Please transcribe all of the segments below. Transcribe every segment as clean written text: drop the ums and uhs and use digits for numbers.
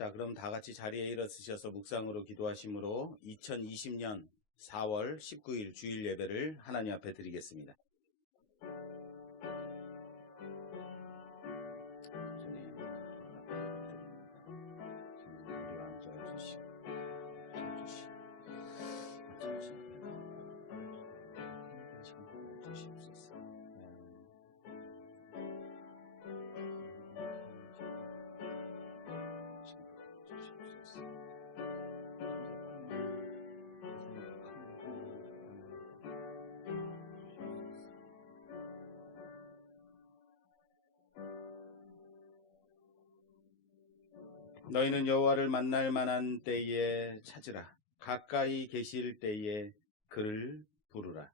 자, 그럼 다 같이 자리에 일어서셔서 묵상으로 기도하심으로 2020년 4월 19일 주일 예배를 하나님 앞에 드리겠습니다. 너희는 여호와를 만날 만한 때에 찾으라. 가까이 계실 때에 그를 부르라.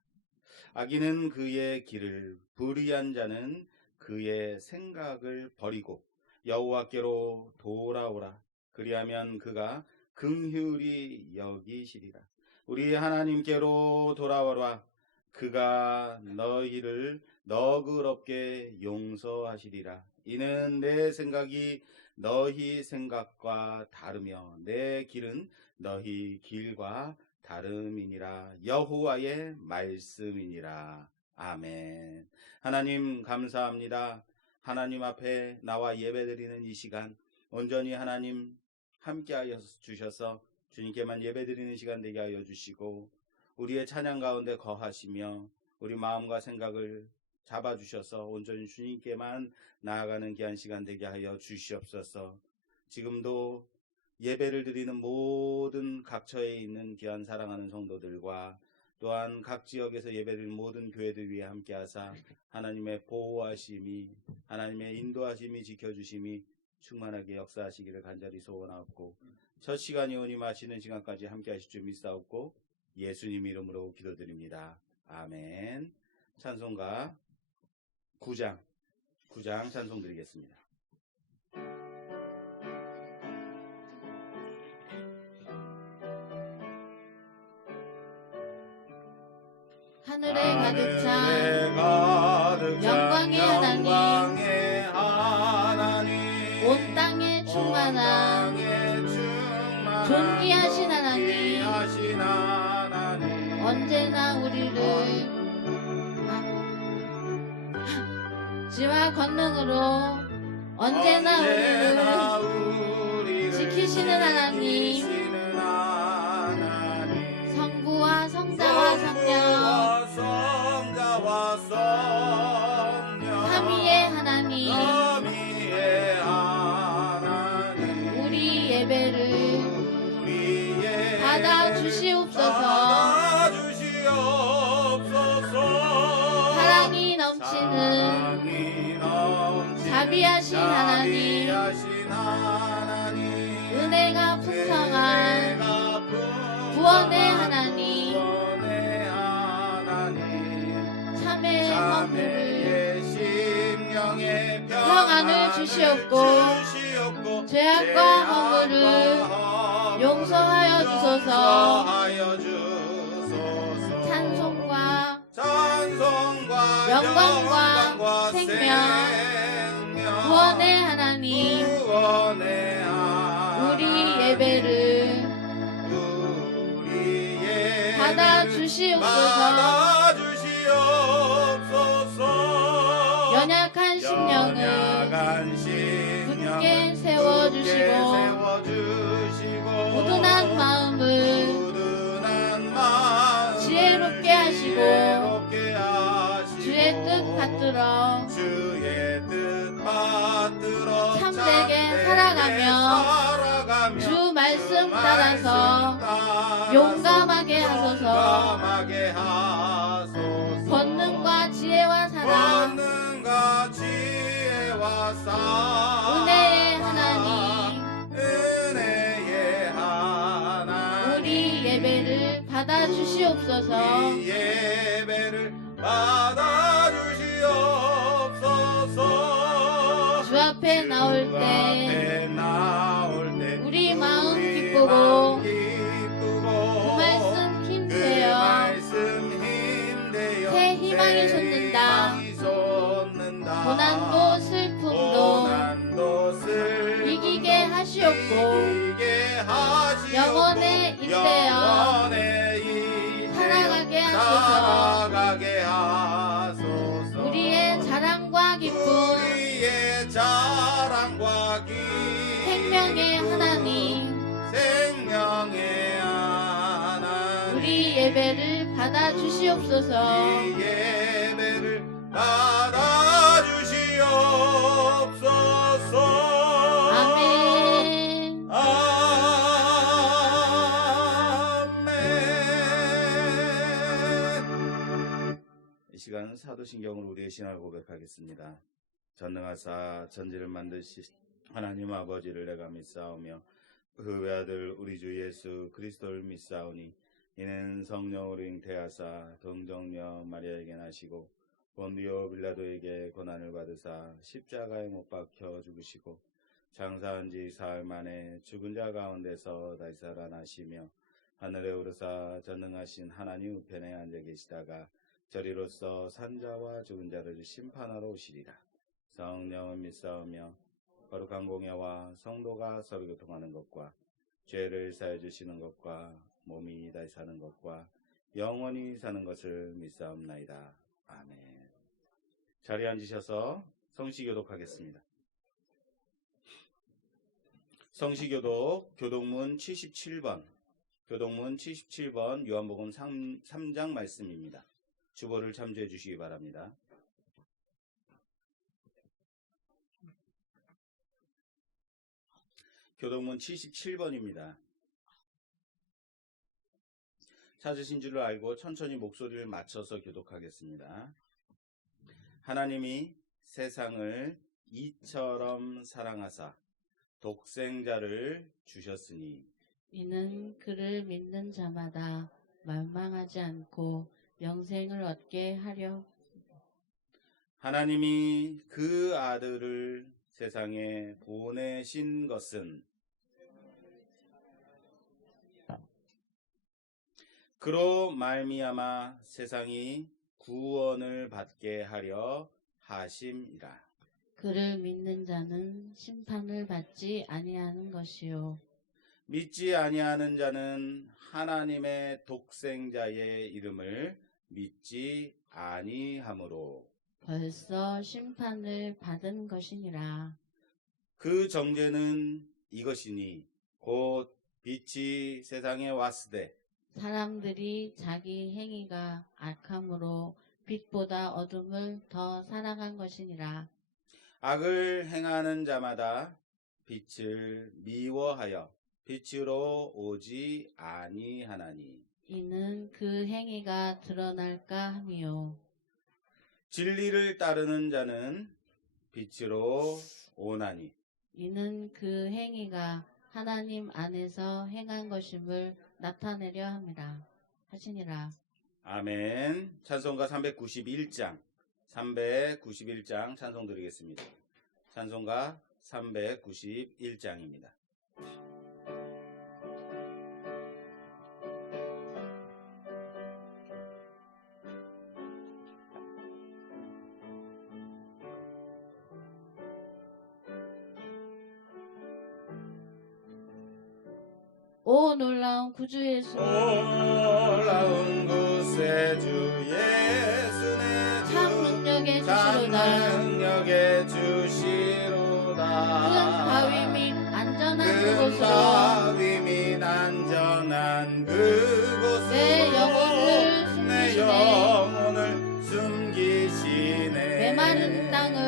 악인은 그의 길을, 불의한 자는 그의 생각을 버리고 여호와께로 돌아오라. 그리하면 그가 긍휼히 여기시리라. 우리 하나님께로 돌아오라. 그가 너희를 너그럽게 용서하시리라. 이는 내 생각이 너희 생각과 다르며 내 길은 너희 길과 다름이니라. 여호와의 말씀이니라. 아멘. 하나님 감사합니다. 하나님 앞에 나와 예배드리는 이 시간 온전히 하나님 함께하여 주셔서 주님께만 예배드리는 시간 되게 하여 주시고 우리의 찬양 가운데 거하시며 우리 마음과 생각을 잡아주셔서 온전히 주님께만 나아가는 귀한 시간 되게 하여 주시옵소서. 지금도 예배를 드리는 모든 각처에 있는 귀한 사랑하는 성도들과 또한 각 지역에서 예배드리는 모든 교회들 위해 함께하사 하나님의 보호하심이, 하나님의 인도하심이, 지켜주심이 충만하게 역사하시기를 간절히 소원하옵고 첫 시간이 오니 마치는 시간까지 함께하실 줄 믿사옵고 예수님 이름으로 기도드립니다. 아멘. 찬송가 9장 찬송 드리겠습니다. 하늘에 가득 찬 영광의 하나님, 온 땅에 충만한 존귀하신 하나님, 언제나 우리를 지와 권능으로 언제나 우리를 지키시는 하나님, 성부와 성자와 성령 삼위의 하나님, 우리 예배를 받아 주시옵소서. 사랑이 넘치는 자비하신 하나님, 은혜가 풍성한 구원의 하나님, 참회의 허물을 평안을 주시옵고 죄악과 허물을 용서하여 주소서. 찬송과 영광과 생명 구원의 하나님, 우리 예배를 받아 주시옵소서. 연약한 심령을 굳게 세워주시고 무둔한 마음을 지혜롭게 하시고 주의 뜻 받들어 참되게 살아가며 주 말씀 따라서 용감하게 하소서. 권능과 지혜와 사랑 은혜의 하나님, 우리 예배를 받아 주시옵소서. 주 앞에 나올 때 우리 마음 기쁘고 그 말씀 힘내어 새 희망이 솟는다. 고난도 슬픔도 이기게 하시옵고 자랑과 기 생명의 하나님 생명의 하나님 우리 예배를 받아 주시옵소서. 이 예배를 받아 주시옵소서. 아멘. 아멘. 이 시간 사도신경으로 우리의 신앙을 고백하겠습니다. 전능하사 천지를 만드시 하나님 아버지를 내가 믿사오며 그 외아들 우리 주 예수 그리스도를 믿사오니 이는 성령으로 잉태하사 동정녀 마리아에게 나시고 본디오 빌라도에게 고난을 받으사 십자가에 못 박혀 죽으시고 장사한 지 사흘 만에 죽은 자 가운데서 다시 살아나시며 하늘에 오르사 전능하신 하나님 우편에 앉아 계시다가 저리로서 산자와 죽은 자를 심판하러 오시리라. 성령을 믿사오며 거룩한 공예와 성도가 서로 교통하는 것과 죄를 사해 주시는 것과 몸이 다시 사는 것과 영원히 사는 것을 믿사옵나이다. 아멘. 자리에 앉으셔서 성시교독하겠습니다. 성시교독 교독문 77번 요한복음 3장 말씀입니다. 주보를 참조해 주시기 바랍니다. 교독문 77번입니다. 찾으신 줄을 알고 천천히 목소리를 맞춰서 교독하겠습니다. 하나님이 세상을 이처럼 사랑하사 독생자를 주셨으니 이는 그를 믿는 자마다 멸망하지 않고 영생을 얻게 하려. 하나님이 그 아들을 세상에 보내신 것은 그로 말미암아 세상이 구원을 받게 하려 하심이라. 그를 믿는 자는 심판을 받지 아니하는 것이요 믿지 아니하는 자는 하나님의 독생자의 이름을 믿지 아니하므로 벌써 심판을 받은 것이니라. 그 정죄는 이것이니 곧 빛이 세상에 왔으되 사람들이 자기 행위가 악함으로 빛보다 어둠을 더 사랑한 것이니라. 악을 행하는 자마다 빛을 미워하여 빛으로 오지 아니하나니 이는 그 행위가 드러날까 함이요 진리를 따르는 자는 빛으로 오나니 이는 그 행위가 하나님 안에서 행한 것임을 나타내려 함이라 하시니라. 아멘. 찬송가 391장 찬송 드리겠습니다. 찬송가 391장입니다. 오 놀라운 구주 예수 놀라운 구세 주 예수 내 주 참 능력의 참 주시로다. 능력의 주시로다. 큰 바위 및 안전한 큰 그곳으로 바위 및 안전한 그곳으로 내 영혼을 내 숨기시네. 영혼을 숨기시네. 메마른 땅을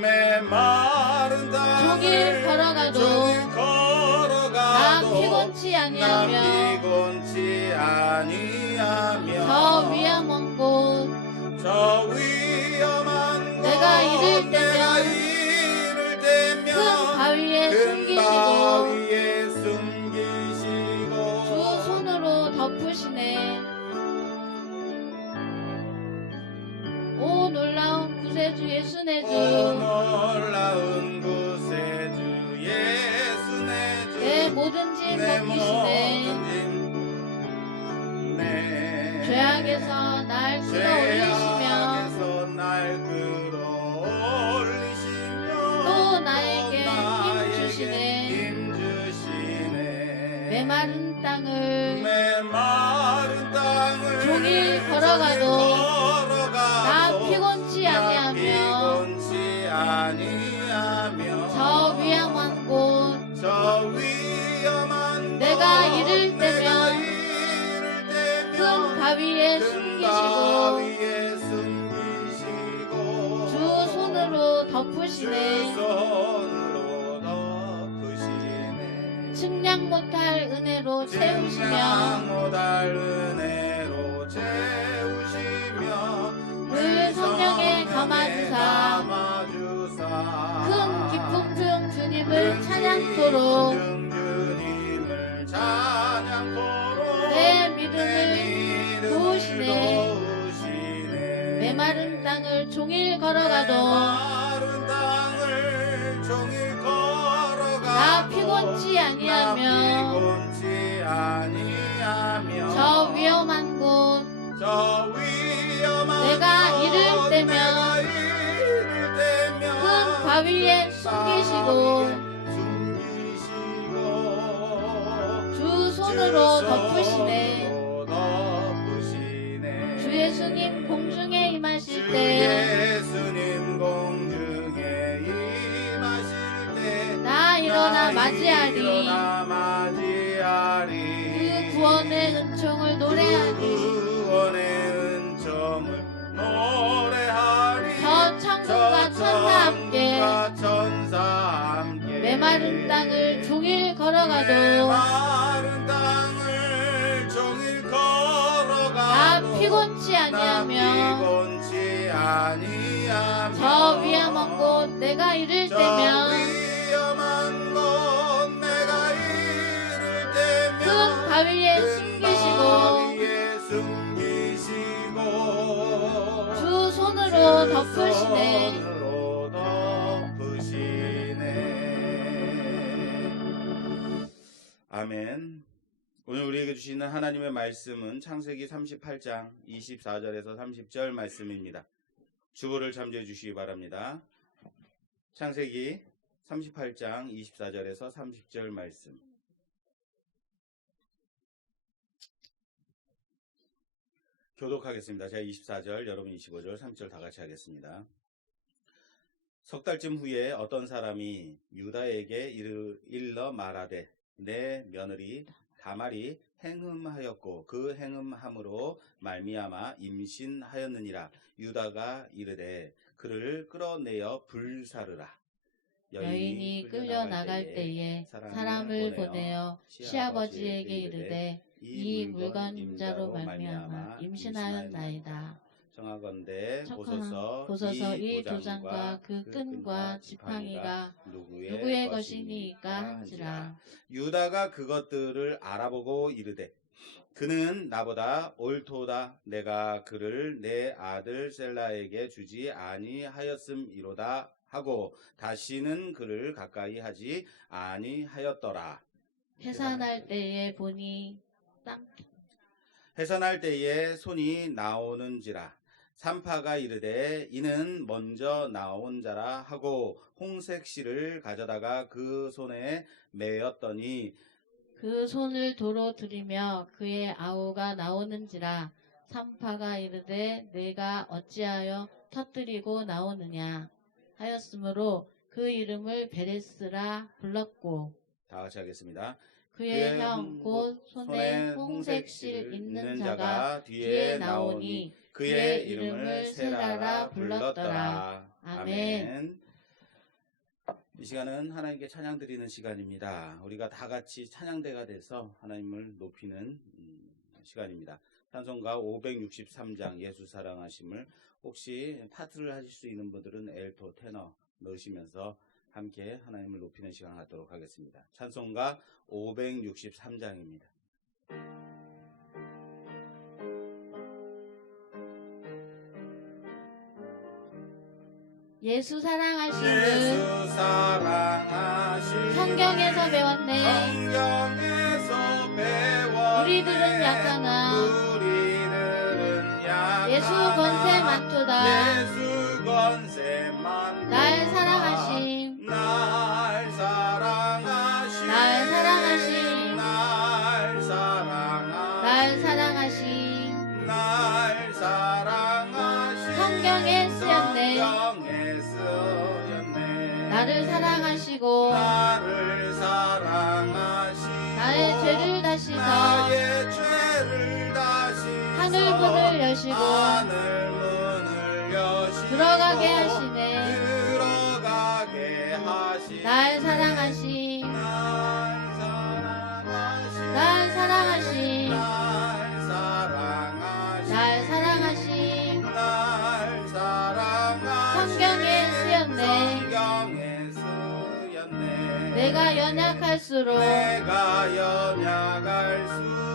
메마른 땅을 종일 걸어가도 나 피곤치 나 아니하며 피곤치 아니하며 저 위험한 곳 저 위험한 내가 곳 이를 내가 때면 이를 때면 큰 바위에 큰 숨기시고 바위에 숨기시고 두 손으로 덮으시네. 오 놀라운 구세주 예수 내 오 주 놀라운 구세주 예수 내 주 내 모든 짐 내 벗기시네. 모든 짐 내 죄악에서 날 끌어올리시며 죄악에서 날 끌어올리시며 또 나에게 또 힘 주시네. 힘 주시네. 메마른 땅을 메마른 땅을 종일 걸어가도 나 나 피곤치 아니하며 피곤치 아니 덮으시네. 손으로 덮으시네. 측량 못할 은혜로 채우시며 못할 은혜로 채우시며 늘 성령에 감아주사 큰 기쁨 중 주님을 찬양토록 내 믿음을 도우시네. 메마른 땅을 종일 걸어가도 나 피곤치 아니하며 저 위험한 곳 내가 이를 때면 큰 바위에 숨기시고 주 손으로 덮으시네. 주 예수님 공중에 임하실 때 나 일어나 맞이하리. 그 구원의 은총을 노래하리. 저 천군과 천사 함께 메마른 땅을 종일 걸어가도 나 피곤치 아니하며 저 위험한 곳 내가 이를 때면 큰 바위에 숨기시고 주 손으로 덮으시네. 아멘. 오늘 우리에게 주시는 하나님의 말씀은 창세기 38장 24절에서 30절 말씀입니다. 주보를 참조해 주시기 바랍니다. 창세기 38장 24절에서 30절 말씀. 교독하겠습니다. 제가 24절, 여러분 25절, 30절 다 같이 하겠습니다. 석 달쯤 후에 어떤 사람이 유다에게 일러 말하되 내 며느리 다말이 행음하였고 그 행음함으로 말미암아 임신하였느니라. 유다가 이르되 그를 끌어내어 불사르라. 여인이 끌려나갈 때에 사람을 보내어 시아버지에게 이르되 이 물건 임자로 말미암아 임신하였나이다. 청하건대 보소서 이 도장과 그 끈과 지팡이가 누구의 것이니까 한지라. 유다가 그것들을 알아보고 이르되 그는 나보다 옳도다. 내가 그를 내 아들 셀라에게 주지 아니하였음이로다 하고 다시는 그를 가까이 하지 아니하였더라. 해산할 때에 보니 해산할 때에 손이 나오는지라. 산파가 이르되 이는 먼저 나온 자라 하고 홍색 실을 가져다가 그 손에 매었더니 그 손을 도로 들이며 그의 아우가 나오는지라. 산파가 이르되 내가 어찌하여 터뜨리고 나오느냐 하였으므로 그 이름을 베레스라 불렀고. 다 같이 하겠습니다. 그의 형 곧 손에 홍색 실 있는 자가 뒤에 나오니 그의 이름을 세라라 불렀더라. 아멘. 이 시간은 하나님께 찬양 드리는 시간입니다. 우리가 다 같이 찬양대가 돼서 하나님을 높이는 시간입니다. 찬송가 563장 예수 사랑하심을 혹시 파트를 하실 수 있는 분들은 엘토, 테너 넣으시면서 함께 하나님을 높이는 시간 갖도록 하겠습니다. 찬송가 563장입니다. 예수 사랑하심을 성경에서 배웠네. 우리들은 약하나 예수 권세 많도다. 날 사랑하심 날 사랑하심 날 사랑하심 날 사랑하심 날 사랑하심 날 사랑하심 성경에 쓰였네. 성경에 쓰였네. 나를 사랑하시고 나를 사랑하시고 나의 죄를 다시서 나의 죄를 다시서 하늘 문을 여시고 하늘 문을 여시고 들어가게 하시네. 날 사랑하시 날 사랑하시 날 사랑하시 성경에 쓰였네 내가 연약할수록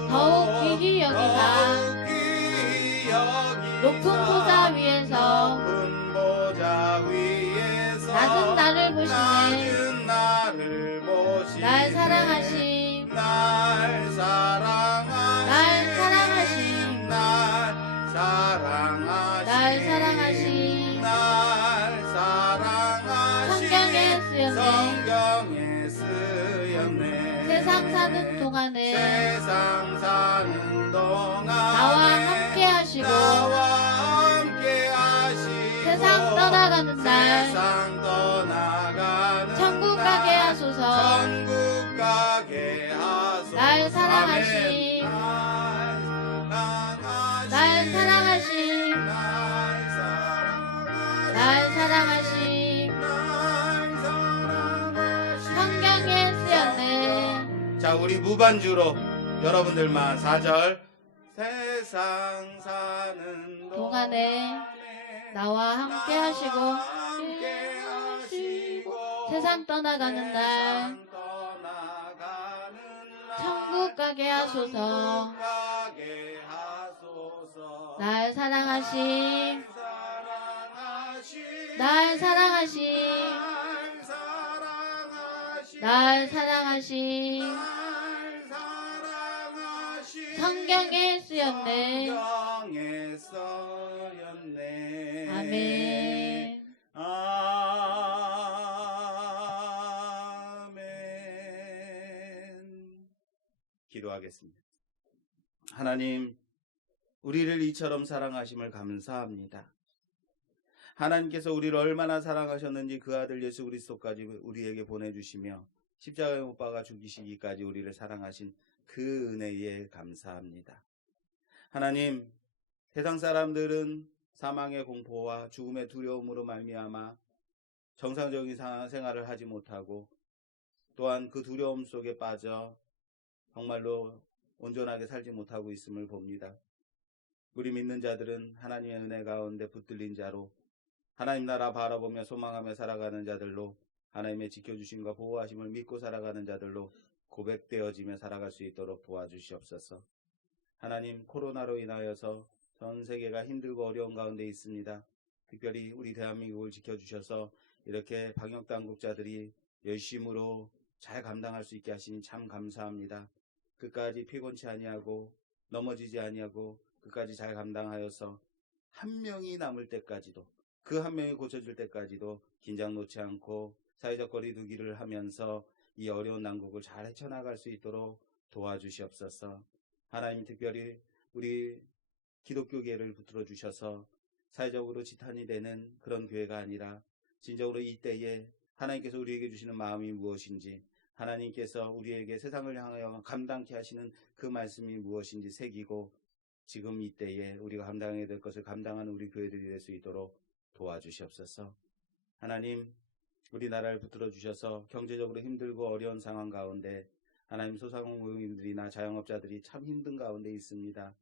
더욱 귀히 여기사 높은 보좌 위에서 낮은 나를 보시네 날 사랑하심 날 사랑하심 날 사랑하심 성경에 쓰였네 세상 사는 동안에 나와 함께 하시고 세상 떠나가는 날 천국 가게 하소서 날 사랑하심 날 사랑하심 날 사랑하심 성경에 쓰였네 자, 우리 무반주로 여러분들만 4절 세상 사는 동안에 나와 함께 하시고 세상 떠나가는 날 천국 가게 하소서 날 사랑하심 날 사랑하심 날 사랑하심 성경에 쓰였네 아멘 아멘. 기도하겠습니다. 하나님, 우리를 이처럼 사랑하심을 감사합니다. 하나님께서 우리를 얼마나 사랑하셨는지 그 아들 예수 그리스도까지 우리에게 보내주시며 십자가에 못 박아 죽이시기까지 우리를 사랑하신 그 은혜에 감사합니다. 하나님, 세상 사람들은 사망의 공포와 죽음의 두려움으로 말미암아 정상적인 생활을 하지 못하고 또한 그 두려움 속에 빠져 정말로 온전하게 살지 못하고 있음을 봅니다. 우리 믿는 자들은 하나님의 은혜 가운데 붙들린 자로 하나님 나라 바라보며 소망하며 살아가는 자들로 하나님의 지켜주심과 보호하심을 믿고 살아가는 자들로 고백되어지며 살아갈 수 있도록 도와주시옵소서. 하나님, 코로나로 인하여서 전 세계가 힘들고 어려운 가운데 있습니다. 특별히 우리 대한민국을 지켜주셔서 이렇게 방역당국자들이 열심으로 잘 감당할 수 있게 하시니 참 감사합니다. 끝까지 피곤치 아니하고 넘어지지 아니하고 끝까지 잘 감당하여서 한 명이 남을 때까지도 그 한 명이 고쳐질 때까지도 긴장 놓지 않고 사회적 거리 두기를 하면서 이 어려운 난국을 잘 헤쳐나갈 수 있도록 도와주시옵소서. 하나님, 특별히 우리 기독교계를 붙들어 주셔서 사회적으로 지탄이 되는 그런 교회가 아니라 진정으로 이때에 하나님께서 우리에게 주시는 마음이 무엇인지, 하나님께서 우리에게 세상을 향하여 감당케 하시는 그 말씀이 무엇인지 새기고 지금 이때에 우리가 감당해야 될 것을 감당하는 우리 교회들이 될 수 있도록 도와주시옵소서. 하나님, 우리나라를 붙들어 주셔서 경제적으로 힘들고 어려운 상황 가운데 하나님, 소상공인들이나 자영업자들이 참 힘든 가운데 있습니다.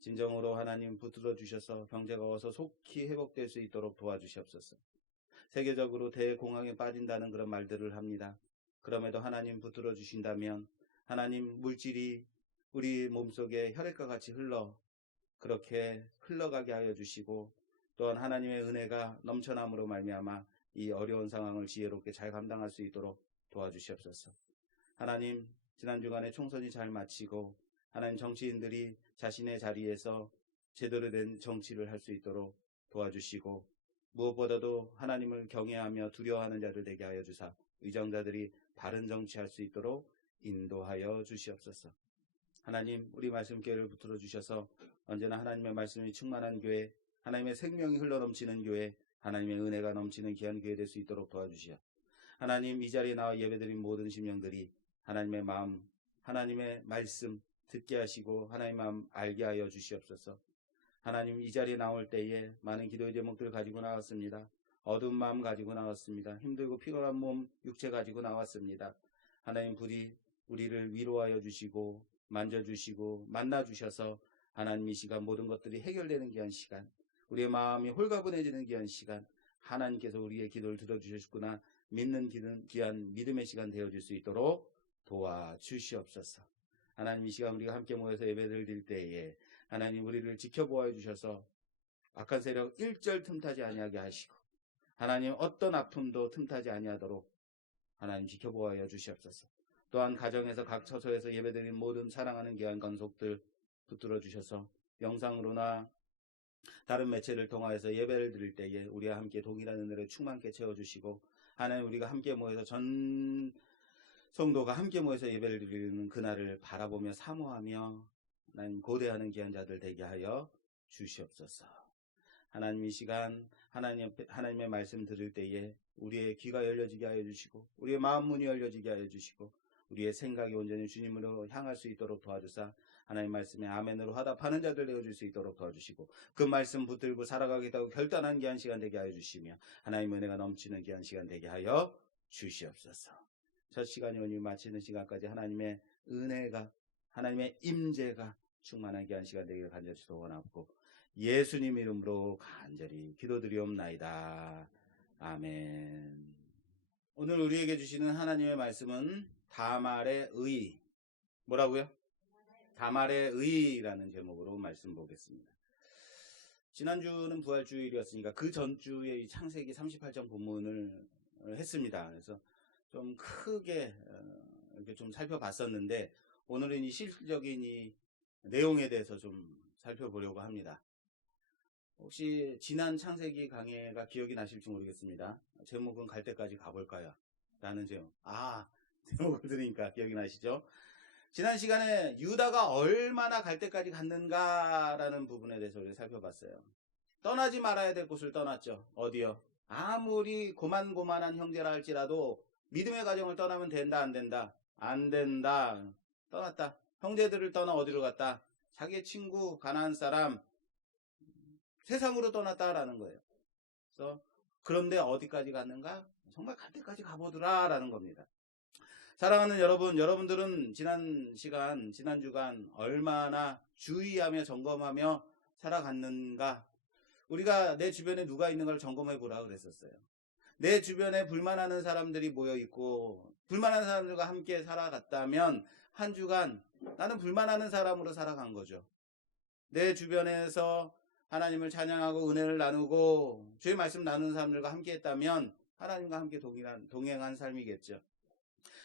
진정으로 하나님 붙들어 주셔서 경제가 어서 속히 회복될 수 있도록 도와주시옵소서. 세계적으로 대공황에 빠진다는 그런 말들을 합니다. 그럼에도 하나님 붙들어 주신다면 하나님, 물질이 우리 몸속에 혈액과 같이 그렇게 흘러가게 하여 주시고 또한 하나님의 은혜가 넘쳐남으로 말미암아 이 어려운 상황을 지혜롭게 잘 감당할 수 있도록 도와주시옵소서. 하나님, 지난 주간에 총선이 잘 마치고 하나님, 정치인들이 자신의 자리에서 제대로 된 정치를 할 수 있도록 도와주시고 무엇보다도 하나님을 경외하며 두려워하는 자들 되게 하여 주사 의정자들이 바른 정치할 수 있도록 인도하여 주시옵소서. 하나님, 우리 말씀교회를 붙들어 주셔서 언제나 하나님의 말씀이 충만한 교회, 하나님의 생명이 흘러넘치는 교회, 하나님의 은혜가 넘치는 귀한 교회 될 수 있도록 도와주시오. 하나님, 이 자리에 나와 예배드린 모든 심령들이 하나님의 마음, 하나님의 말씀 듣게 하시고 하나님의 마음 알게 하여 주시옵소서. 하나님, 이 자리에 나올 때에 많은 기도의 제목들을 가지고 나왔습니다. 어두운 마음 가지고 나왔습니다. 힘들고 피곤한 몸, 육체 가지고 나왔습니다. 하나님 부디 우리를 위로하여 주시고 만져주시고 만나주셔서 하나님 이 시간 모든 것들이 해결되는 귀한 시간, 우리의 마음이 홀가분해지는 귀한 시간, 하나님께서 우리의 기도를 들어주셨구나 믿는 귀한 믿음의 시간 되어줄 수 있도록 도와주시옵소서. 하나님 이 시간 우리가 함께 모여서 예배를 드릴 때에 하나님 우리를 지켜보아 주셔서 악한 세력 일절 틈타지 아니하게 하시고 하나님 어떤 아픔도 틈타지 아니하도록 하나님 지켜보아 주시옵소서. 또한 가정에서 각 처소에서 예배드리는 모든 사랑하는 귀한 건속들 붙들어 주셔서 영상으로나 다른 매체를 통하여서 예배를 드릴 때에 우리와 함께 동일한 은혜를 충만케 채워주시고 하나님 우리가 함께 모여서 전 성도가 함께 모여서 예배를 드리는 그날을 바라보며 사모하며 하나님 고대하는 귀한 자들 되게 하여 주시옵소서. 하나님 이 시간 하나님의 말씀 들을 때에 우리의 귀가 열려지게 하여 주시고 우리의 마음 문이 열려지게 하여 주시고 우리의 생각이 온전히 주님으로 향할 수 있도록 도와주사 하나님 말씀에 아멘으로 화답하는 자들 되어줄 수 있도록 도와주시고 그 말씀 붙들고 살아가겠다고 결단한 귀한 시간 되게 하여 주시며 하나님의 은혜가 넘치는 귀한 시간 되게 하여 주시옵소서. 첫 시간이 오늘 마치는 시간까지 하나님의 은혜가 하나님의 임재가 충만한 귀한 시간 되기를 간절히 소원하고 예수님 이름으로 간절히 기도드리옵나이다. 아멘. 오늘 우리에게 주시는 하나님의 말씀은 다말의 의. 뭐라고요? 다말의 의라는 제목으로 말씀 보겠습니다. 지난주는 부활주일이었으니까 그 전주에 창세기 38장 본문을 했습니다. 그래서 좀 크게 이렇게 좀 살펴봤었는데 오늘은 이 실질적인 이 내용에 대해서 좀 살펴보려고 합니다. 혹시 지난 창세기 강해가 기억이 나실지 모르겠습니다. 제목은 갈 때까지 가볼까요? 라는 제목. 제목을 들으니까 기억이 나시죠? 지난 시간에 유다가 얼마나 갈 때까지 갔는가라는 부분에 대해서 우리가 살펴봤어요. 떠나지 말아야 될 곳을 떠났죠. 어디요? 아무리 고만고만한 형제라 할지라도 믿음의 가정을 떠나면 된다, 안 된다? 안 된다. 떠났다. 형제들을 떠나 어디로 갔다? 자기의 친구, 가나안 사람, 세상으로 떠났다라는 거예요. 그래서 그런데 어디까지 갔는가? 정말 갈 때까지 가보더라라는 겁니다. 사랑하는 여러분, 여러분들은 지난 주간 얼마나 주의하며 점검하며 살아갔는가? 우리가 내 주변에 누가 있는가를 점검해 보라 그랬었어요. 내 주변에 불만하는 사람들이 모여 있고 불만하는 사람들과 함께 살아갔다면 한 주간 나는 불만하는 사람으로 살아간 거죠. 내 주변에서 하나님을 찬양하고 은혜를 나누고 주의 말씀 나누는 사람들과 함께 했다면 하나님과 함께 동행한 삶이겠죠.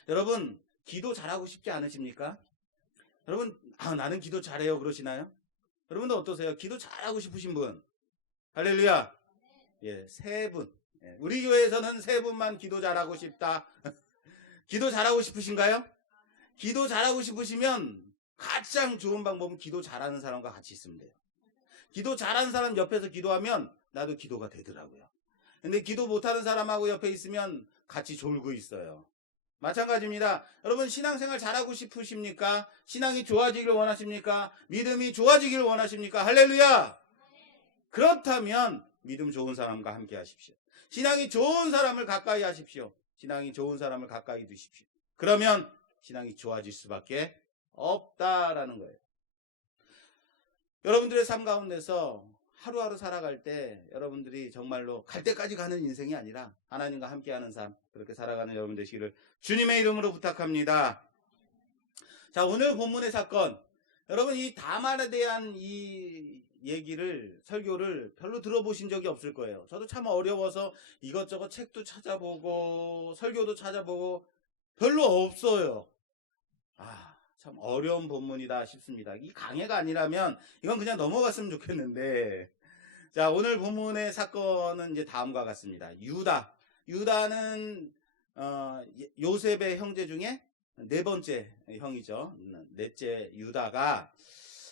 여러분, 기도 잘하고 싶지 않으십니까? 여러분, 나는 기도 잘해요 그러시나요? 여러분도 어떠세요? 기도 잘하고 싶으신 분? 할렐루야. 예, 3분. 예, 우리 교회에서는 3분만 기도 잘하고 싶다. 기도 잘하고 싶으신가요? 기도 잘하고 싶으시면 가장 좋은 방법은 기도 잘하는 사람과 같이 있으면 돼요. 기도 잘하는 사람 옆에서 기도하면 나도 기도가 되더라고요. 근데 기도 못하는 사람하고 옆에 있으면 같이 졸고 있어요. 마찬가지입니다. 여러분, 신앙생활 잘하고 싶으십니까? 신앙이 좋아지기를 원하십니까? 믿음이 좋아지기를 원하십니까? 할렐루야! 그렇다면 믿음 좋은 사람과 함께 하십시오. 신앙이 좋은 사람을 가까이 하십시오. 신앙이 좋은 사람을 가까이 두십시오. 그러면 신앙이 좋아질 수밖에 없다라는 거예요. 여러분들의 삶 가운데서 하루하루 살아갈 때 여러분들이 정말로 갈 때까지 가는 인생이 아니라 하나님과 함께하는 삶, 그렇게 살아가는 여러분 되시기를 주님의 이름으로 부탁합니다. 자, 오늘 본문의 사건, 여러분 이 다말에 대한 이 얘기를, 설교를 별로 들어보신 적이 없을 거예요. 저도 참 어려워서 이것저것 책도 찾아보고 설교도 찾아보고 별로 없어요. 참 어려운 본문이다 싶습니다. 이 강해가 아니라면 이건 그냥 넘어갔으면 좋겠는데, 자, 오늘 본문의 사건은 이제 다음과 같습니다. 유다는 요셉의 형제 중에 4번째 형이죠. 넷째 유다가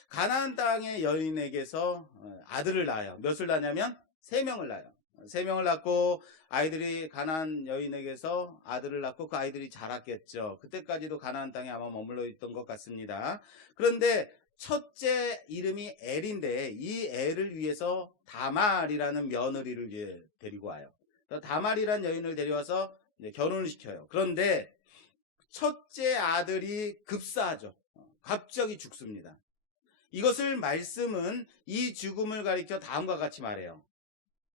가나안 땅의 여인에게서 아들을 낳아요. 몇을 낳냐면 3명을 낳아요. 3명을 낳고 아이들이 가나안 여인에게서 아들을 낳고 그 아이들이 자랐겠죠. 그때까지도 가나안 땅에 아마 머물러 있던 것 같습니다. 그런데 첫째 이름이 엘인데 이 엘을 위해서 다말이라는 며느리를 데리고 와요. 다말이란 여인을 데려와서 이제 결혼을 시켜요. 그런데 첫째 아들이 급사하죠. 갑자기 죽습니다. 이것을 말씀은 이 죽음을 가리켜 다음과 같이 말해요.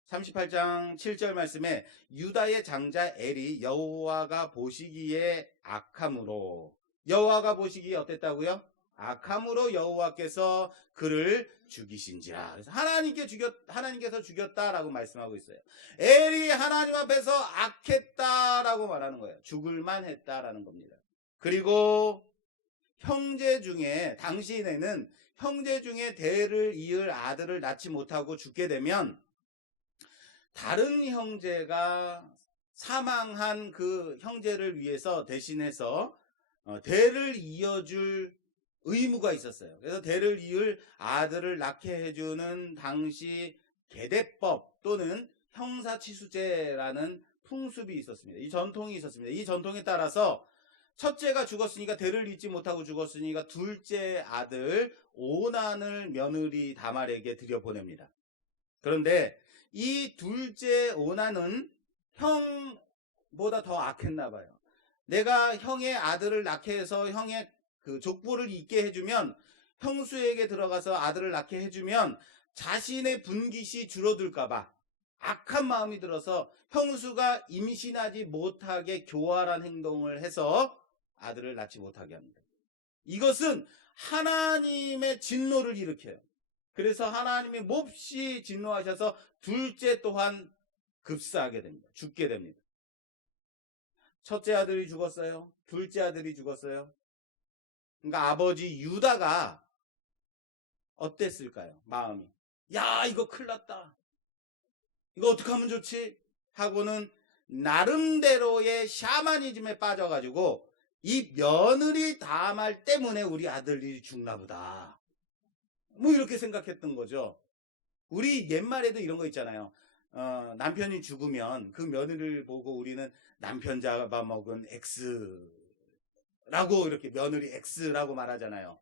38장 7절 말씀에 유다의 장자 엘이 여호와가 보시기에 악함으로, 여호와가 보시기에 어땠다고요? 악함으로 여호와께서 그를 죽이신지라. 그래서 하나님께서 죽였다라고 말씀하고 있어요. 엘이 하나님 앞에서 악했다라고 말하는 거예요. 죽을만 했다라는 겁니다. 그리고 형제 중에, 당시에는 형제 중에 대를 이을 아들을 낳지 못하고 죽게 되면 다른 형제가 사망한 그 형제를 위해서 대신해서 대를 이어줄 의무가 있었어요. 그래서 대를 이을 아들을 낳게 해주는 당시 계대법 또는 형사치수제라는 풍습이 있었습니다. 이 전통이 있었습니다. 이 전통에 따라서 첫째가 죽었으니까 대를 잇지 못하고 죽었으니까 둘째 아들 오난을 며느리 다말에게 들여보냅니다. 그런데 이 둘째 오난은 형보다 더 악했나 봐요. 내가 형의 아들을 낳게 해서 형의 그 족보를 잇게 해주면, 형수에게 들어가서 아들을 낳게 해주면 자신의 분깃이 줄어들까봐 악한 마음이 들어서 형수가 임신하지 못하게 교활한 행동을 해서 아들을 낳지 못하게 합니다. 이것은 하나님의 진노를 일으켜요. 그래서 하나님이 몹시 진노하셔서 둘째 또한 급사하게 됩니다. 죽게 됩니다. 첫째 아들이 죽었어요. 둘째 아들이 죽었어요. 그러니까 아버지 유다가 어땠을까요? 마음이. 야, 이거 큰일 났다. 이거 어떻게 하면 좋지? 하고는 나름대로의 샤머니즘에 빠져가지고 이 며느리 다말 때문에 우리 아들이 죽나 보다. 뭐 이렇게 생각했던 거죠. 우리 옛말에도 이런 거 있잖아요. 남편이 죽으면 그 며느리를 보고 우리는 남편 잡아먹은 X라고, 이렇게 며느리 X라고 말하잖아요.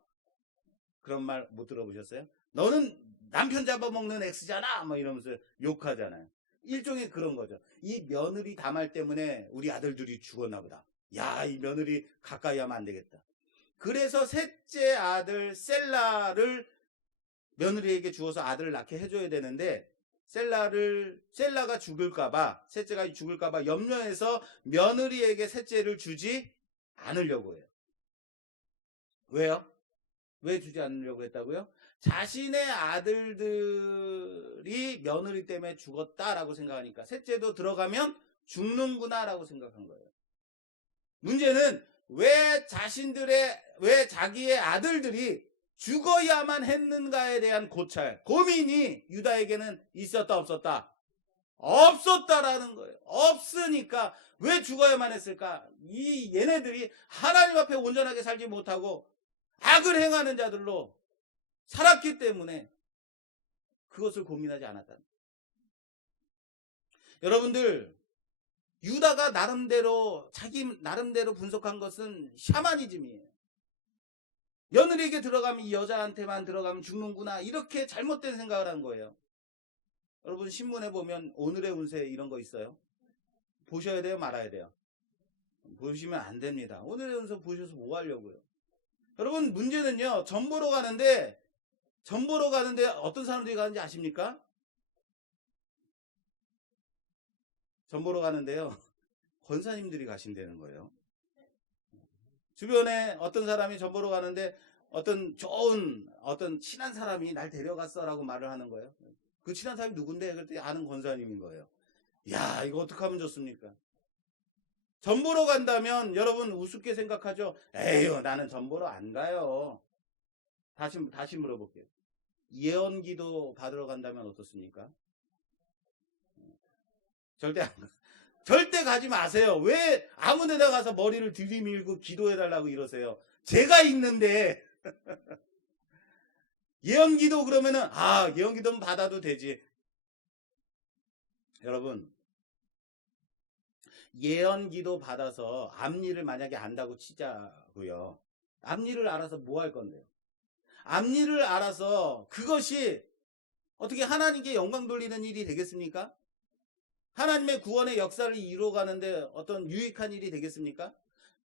그런 말 못 들어보셨어요? 너는 남편 잡아먹는 X잖아 뭐 이러면서 욕하잖아요. 일종의 그런 거죠. 이 며느리 다말 때문에 우리 아들들이 죽었나 보다. 야, 이 며느리 가까이 하면 안 되겠다. 그래서 셋째 아들 셀라를 며느리에게 주어서 아들을 낳게 해줘야 되는데, 셀라가 죽을까봐, 셋째가 죽을까봐 염려해서 며느리에게 셋째를 주지 않으려고 해요. 왜요? 왜 주지 않으려고 했다고요? 자신의 아들들이 며느리 때문에 죽었다라고 생각하니까 셋째도 들어가면 죽는구나라고 생각한 거예요. 문제는 왜 자기의 아들들이 죽어야만 했는가에 대한 고찰, 고민이 유다에게는 있었다 없었다? 없었다라는 거예요. 없으니까 왜 죽어야만 했을까? 얘네들이 하나님 앞에 온전하게 살지 못하고 악을 행하는 자들로 살았기 때문에 그것을 고민하지 않았다. 여러분들, 유다가 자기 나름대로 분석한 것은 샤머니즘이에요. 며느리에게 들어가면 이 여자한테만 들어가면 죽는구나, 이렇게 잘못된 생각을 한 거예요. 여러분, 신문에 보면 오늘의 운세 이런 거 있어요. 보셔야 돼요, 말아야 돼요? 보시면 안 됩니다. 오늘의 운세 보셔서 뭐 하려고요? 여러분, 문제는요, 전 보러 가는데 어떤 사람들이 가는지 아십니까? 전 보러 가는데요, 권사님들이 가신다는 거예요. 주변에 어떤 사람이 전 보러 가는데 어떤 친한 사람이 날 데려갔어라고 말을 하는 거예요. 그 친한 사람이 누군데? 그랬더니 아는 권사님인 거예요. 야, 이거 어떻게 하면 좋습니까? 전 보러 간다면 여러분 우습게 생각하죠. 에휴, 나는 전 보러 안 가요. 다시 물어볼게요. 예언기도 받으러 간다면 어떻습니까? 절대 가지 마세요. 왜 아무 데나 가서 머리를 들이밀고 기도해달라고 이러세요? 제가 있는데. 예언기도 그러면은, 예언기도는 받아도 되지. 여러분, 예언기도 받아서 앞일을 만약에 안다고 치자고요. 앞일을 알아서 뭐 할 건데요? 앞일을 알아서 그것이 어떻게 하나님께 영광 돌리는 일이 되겠습니까? 하나님의 구원의 역사를 이루어가는데 어떤 유익한 일이 되겠습니까?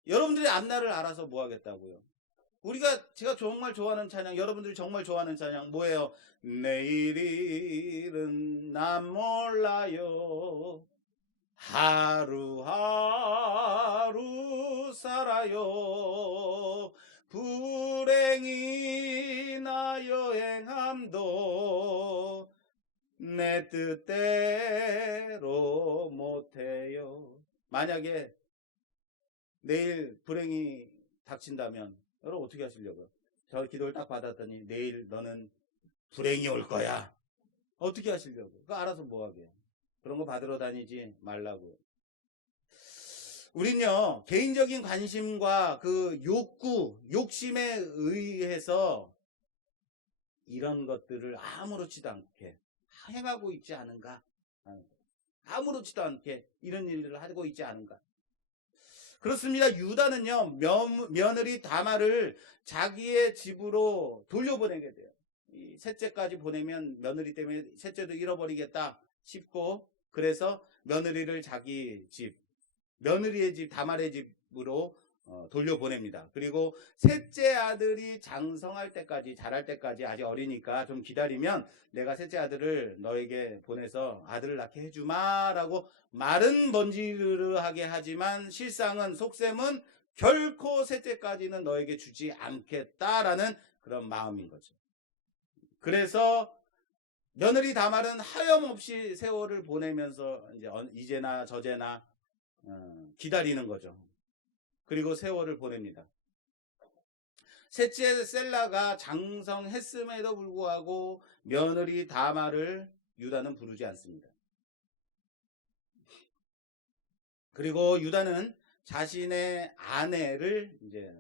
여러분들이 앞날을 알아서 뭐 하겠다고요? 제가 정말 좋아하는 찬양, 여러분들이 정말 좋아하는 찬양 뭐예요? 내일 일은 난 몰라요. 하루하루 살아요. 불행이나 여행함도 내 뜻대로 못해요. 만약에 내일 불행이 닥친다면 여러분 어떻게 하시려고요? 저 기도를 딱 받았더니 내일 너는 불행이 올 거야. 어떻게 하시려고요? 그거 알아서 뭐 하게요? 그런 거 받으러 다니지 말라고요. 우린요, 개인적인 관심과 그 욕심에 의해서 이런 것들을 아무렇지도 않게 행하고 있지 않은가? 아무렇지도 않게 이런 일들을 하고 있지 않은가? 그렇습니다. 유다는요, 며느리 다말을 자기의 집으로 돌려보내게 돼요. 이 셋째까지 보내면 며느리 때문에 셋째도 잃어버리겠다 싶고, 그래서 며느리를 자기 집, 며느리의 집, 다말의 집으로 돌려보냅니다. 그리고 셋째 아들이 장성할 때까지, 자랄 때까지 아직 어리니까 좀 기다리면 내가 셋째 아들을 너에게 보내서 아들을 낳게 해주마 라고 말은 번지르르하게 하지만 실상은, 속셈은 결코 셋째까지는 너에게 주지 않겠다라는 그런 마음인 거죠. 그래서 며느리 다말은 하염없이 세월을 보내면서 이제 이제나 저제나 기다리는 거죠. 그리고 세월을 보냅니다. 셋째 셀라가 장성했음에도 불구하고 며느리 다말을 유다는 부르지 않습니다. 그리고 유다는 자신의 아내를 이제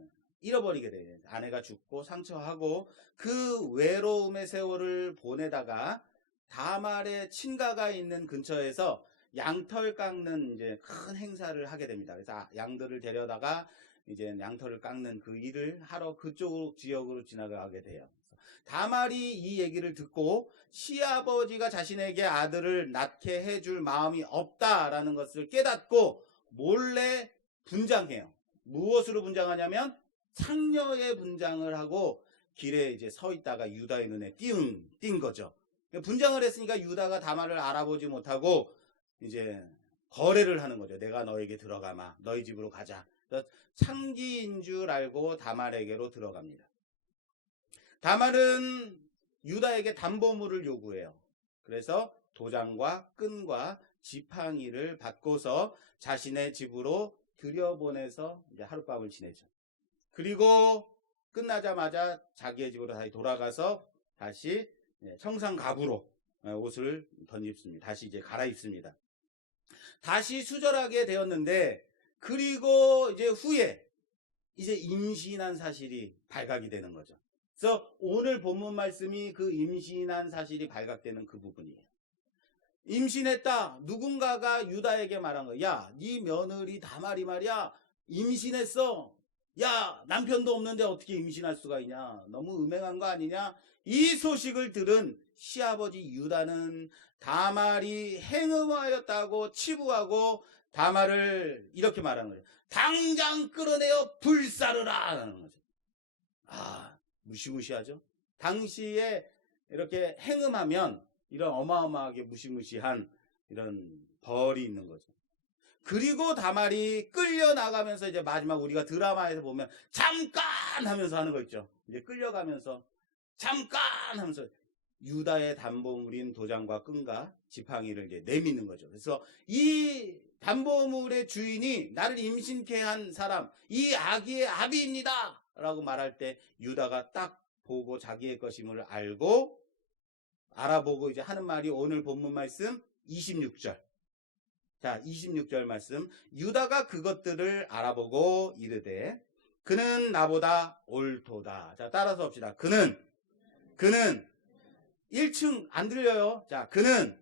잃어버리게 돼요. 아내가 죽고 상처하고 그 외로움의 세월을 보내다가 다말의 친가가 있는 근처에서 양털 깎는 이제 큰 행사를 하게 됩니다. 그래서 양들을 데려다가 이제 양털을 깎는 그 일을 하러 그쪽 지역으로 지나가게 돼요. 다말이 이 얘기를 듣고 시아버지가 자신에게 아들을 낳게 해줄 마음이 없다라는 것을 깨닫고 몰래 분장해요. 무엇으로 분장하냐면 상녀의 분장을 하고 길에 이제 서 있다가 유다의 눈에 띈 거죠. 분장을 했으니까 유다가 다말을 알아보지 못하고 이제 거래를 하는 거죠. 내가 너에게 들어가마, 너희 집으로 가자. 창기인 줄 알고 다말에게로 들어갑니다. 다말은 유다에게 담보물을 요구해요. 그래서 도장과 끈과 지팡이를 받고서 자신의 집으로 들여보내서 이제 하룻밤을 지내죠. 그리고 끝나자마자 자기의 집으로 다시 돌아가서 다시 청상갑으로 옷을 던집습니다. 다시 이제 갈아입습니다. 다시 수절하게 되었는데, 그리고 이제 후에 이제 임신한 사실이 발각이 되는 거죠. 그래서 오늘 본문 말씀이 그 임신한 사실이 발각되는 그 부분이에요. 임신했다. 누군가가 유다에게 말한 거야. 야, 네 며느리 다말이 말이야. 임신했어. 야, 남편도 없는데 어떻게 임신할 수가 있냐. 너무 음행한 거 아니냐. 이 소식을 들은 시아버지 유다는 다말이 행음하였다고 치부하고 다말을 이렇게 말하는 거예요. 당장 끌어내어 불사르라 라는 거죠. 무시무시하죠. 당시에 이렇게 행음하면 이런 어마어마하게 무시무시한 이런 벌이 있는 거죠. 그리고 다말이 끌려나가면서 이제 마지막 우리가 드라마에서 보면 잠깐 하면서 하는 거 있죠. 이제 끌려가면서 잠깐 하면서 유다의 담보물인 도장과 끈과 지팡이를 이제 내미는 거죠. 그래서 이 담보물의 주인이 나를 임신케 한 사람, 이 아기의 아비입니다 라고 말할 때 유다가 딱 보고 자기의 것임을 알아보고 이제 하는 말이 오늘 본문 말씀 26절. 자, 26절 말씀. 유다가 그것들을 알아보고 이르되 그는 나보다 옳도다. 자, 따라서 합시다. 그는 1층 안 들려요. 자, 그는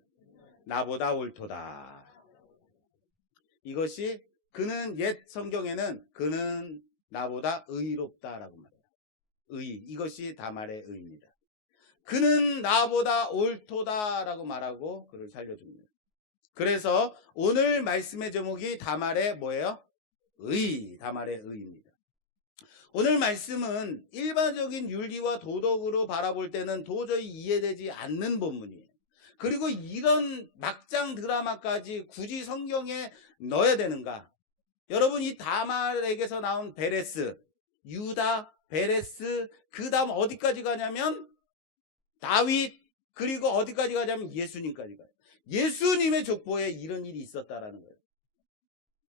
나보다 옳도다. 이것이 그는 옛 성경에는 그는 나보다 의롭다라고 말해요. 이것이 다말의 의입니다. 그는 나보다 옳도다라고 말하고 그를 살려줍니다. 그래서 오늘 말씀의 제목이 다말의 뭐예요? 다말의 의입니다. 오늘 말씀은 일반적인 윤리와 도덕으로 바라볼 때는 도저히 이해되지 않는 본문이에요. 그리고 이런 막장 드라마까지 굳이 성경에 넣어야 되는가? 여러분, 이 다말에게서 나온 베레스, 유다, 베레스, 그 다음 어디까지 가냐면 다윗, 그리고 어디까지 가냐면 예수님까지 가요. 예수님의 족보에 이런 일이 있었다라는 거예요.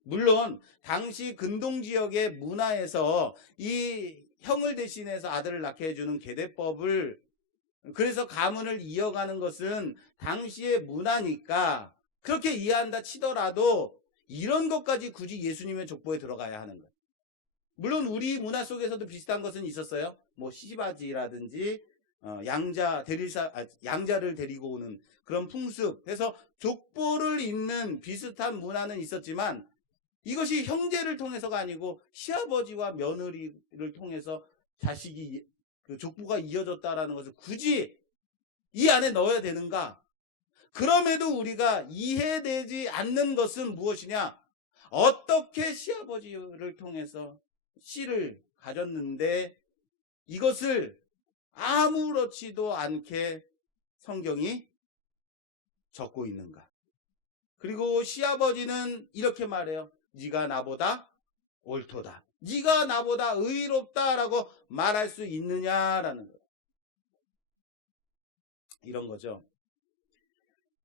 물론 당시 근동지역의 문화에서 이 형을 대신해서 아들을 낳게 해주는 계대법을, 그래서 가문을 이어가는 것은 당시의 문화니까 그렇게 이해한다 치더라도 이런 것까지 굳이 예수님의 족보에 들어가야 하는 거예요. 물론 우리 문화 속에서도 비슷한 것은 있었어요. 뭐 시집아지라든지 양자를 데리고 오는 그런 풍습, 해서 족보를 잇는 비슷한 문화는 있었지만 이것이 형제를 통해서가 아니고 시아버지와 며느리를 통해서 자식이 그 족보가 이어졌다라는 것을 굳이 이 안에 넣어야 되는가? 그럼에도 우리가 이해되지 않는 것은 무엇이냐? 어떻게 시아버지를 통해서 씨를 가졌는데 이것을 아무렇지도 않게 성경이 적고 있는가? 그리고 시아버지는 이렇게 말해요. 네가 나보다 옳도다, 네가 나보다 의롭다라고 말할 수 있느냐라는 거예요. 이런 거죠.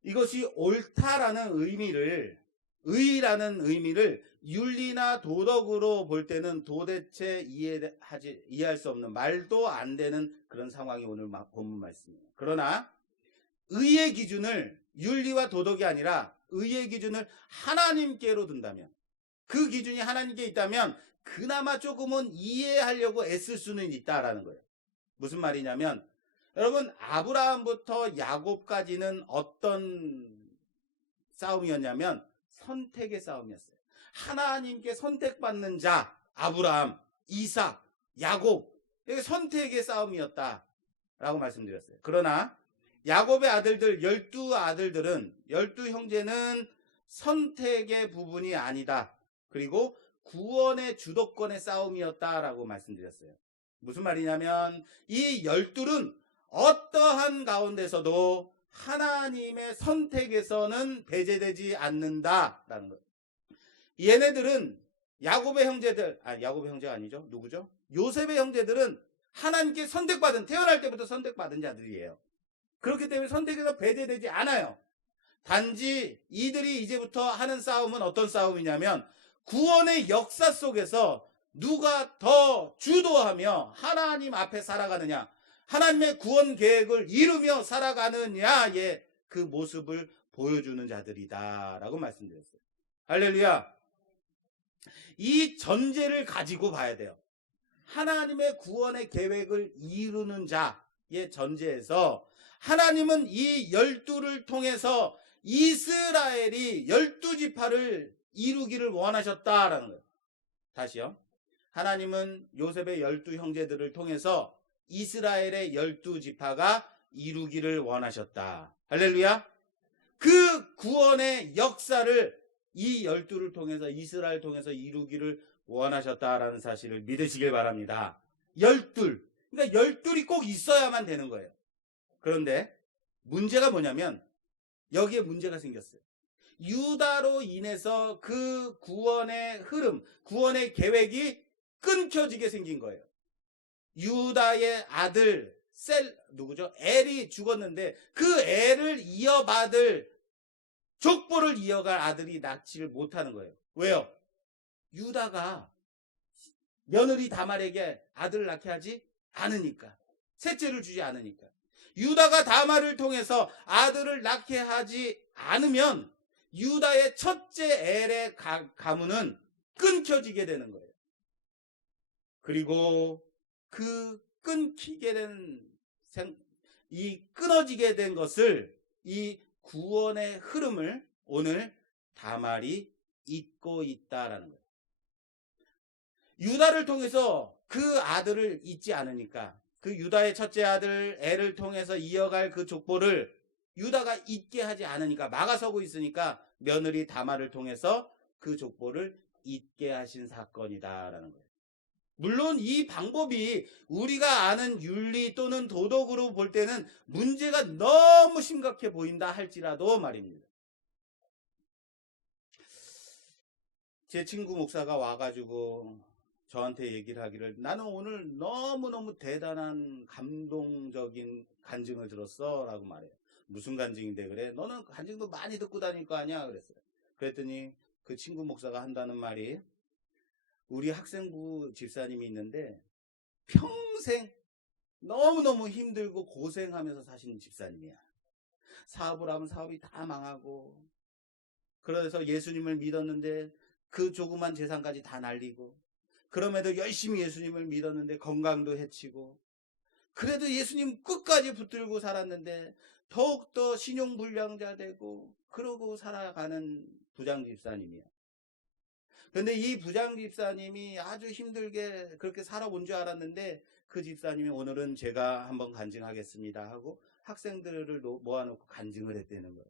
이것이 옳다라는 의미를, 의라는 의미를 윤리나 도덕으로 볼 때는 도대체 이해할 수 없는, 말도 안 되는 그런 상황이 오늘 본문 말씀이에요. 그러나 의의 기준을 윤리와 도덕이 아니라 의의 기준을 하나님께로 둔다면, 그 기준이 하나님께 있다면 그나마 조금은 이해하려고 애쓸 수는 있다라는 거예요. 무슨 말이냐면, 여러분, 아브라함부터 야곱까지는 어떤 싸움이었냐면 선택의 싸움이었어요. 하나님께 선택받는 자, 아브라함, 이삭, 야곱, 이게 선택의 싸움이었다라고 말씀드렸어요. 그러나 야곱의 아들들, 12아들들은, 12형제는 선택의 부분이 아니다, 그리고 구원의 주도권의 싸움이었다라고 말씀드렸어요. 무슨 말이냐면 이 12은 어떠한 가운데서도 하나님의 선택에서는 배제되지 않는다라는 거예요. 얘네들은 야곱의 형제가 아니죠. 누구죠? 요셉의 형제들은 하나님께 선택받은, 태어날 때부터 선택받은 자들이에요. 그렇기 때문에 선택에서 배제되지 않아요. 단지 이들이 이제부터 하는 싸움은 어떤 싸움이냐면 구원의 역사 속에서 누가 더 주도하며 하나님 앞에 살아가느냐, 하나님의 구원 계획을 이루며 살아가느냐의 그 모습을 보여주는 자들이다 라고 말씀드렸어요. 할렐루야. 이 전제를 가지고 봐야 돼요. 하나님의 구원의 계획을 이루는 자의 전제에서 하나님은 이 12를 통해서 이스라엘이 12지파를 이루기를 원하셨다라는 거예요. 다시요. 하나님은 요셉의 12형제들을 통해서 이스라엘의 12지파가 이루기를 원하셨다. 할렐루야. 그 구원의 역사를 이 12를 통해서, 이스라엘 통해서 이루기를 원하셨다라는 사실을 믿으시길 바랍니다. 12. 그러니까 12이 꼭 있어야만 되는 거예요. 그런데 문제가 뭐냐면 여기에 문제가 생겼어요. 유다로 인해서 그 구원의 흐름, 구원의 계획이 끊겨지게 생긴 거예요. 유다의 아들 누구죠? 엘이 죽었는데 그 엘을 이어받을, 족보를 이어갈 아들이 낳지를 못하는 거예요. 왜요? 유다가 며느리 다말에게 아들을 낳게 하지 않으니까, 셋째를 주지 않으니까. 유다가 다말을 통해서 아들을 낳게 하지 않으면 유다의 첫째 엘의 가문은 끊겨지게 되는 거예요. 그리고 그 끊어지게 된 것을, 이 구원의 흐름을 오늘 다말이 잇고 있다라는 거예요. 유다를 통해서 그 아들을 잇지 않으니까, 그 유다의 첫째 아들 엘을 통해서 이어갈 그 족보를 유다가 잇게 하지 않으니까, 막아서고 있으니까 며느리 다말을 통해서 그 족보를 잊게 하신 사건이다라는 거예요. 물론 이 방법이 우리가 아는 윤리 또는 도덕으로 볼 때는 문제가 너무 심각해 보인다 할지라도 말입니다. 제 친구 목사가 와가지고 저한테 얘기를 하기를, 나는 오늘 너무너무 대단한 감동적인 간증을 들었어 라고 말해요. 무슨 간증인데 그래? 너는 간증도 많이 듣고 다닐 거 아니야? 그랬어요. 그랬더니 그 친구 목사가 한다는 말이, 우리 학생부 집사님이 있는데 평생 너무너무 힘들고 고생하면서 사신 집사님이야. 사업을 하면 사업이 다 망하고, 그래서 예수님을 믿었는데 그 조그만 재산까지 다 날리고, 그럼에도 열심히 예수님을 믿었는데 건강도 해치고, 그래도 예수님 끝까지 붙들고 살았는데 더욱더 신용불량자 되고 그러고 살아가는 부장 집사님이야. 그런데 이 부장 집사님이 아주 힘들게 그렇게 살아온 줄 알았는데, 그 집사님이 오늘은 제가 한번 간증하겠습니다 하고 학생들을 모아놓고 간증을 했다는 거예요.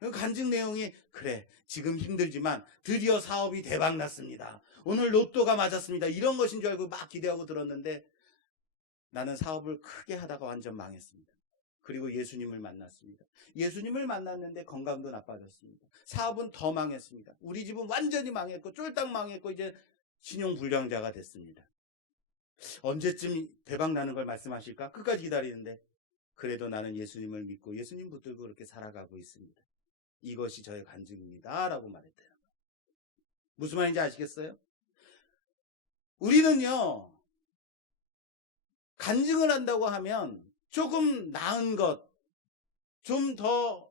그 간증 내용이, 그래 지금 힘들지만 드디어 사업이 대박 났습니다, 오늘 로또가 맞았습니다, 이런 것인 줄 알고 막 기대하고 들었는데, 나는 사업을 크게 하다가 완전 망했습니다. 그리고 예수님을 만났습니다. 예수님을 만났는데 건강도 나빠졌습니다. 사업은 더 망했습니다. 우리 집은 완전히 망했고 쫄딱 망했고 이제 신용불량자가 됐습니다. 언제쯤 대박 나는 걸 말씀하실까? 끝까지 기다리는데, 그래도 나는 예수님을 믿고 예수님 붙들고 그렇게 살아가고 있습니다. 이것이 저의 간증입니다 라고 말했대요. 무슨 말인지 아시겠어요? 우리는요, 간증을 한다고 하면 조금 나은 것, 좀 더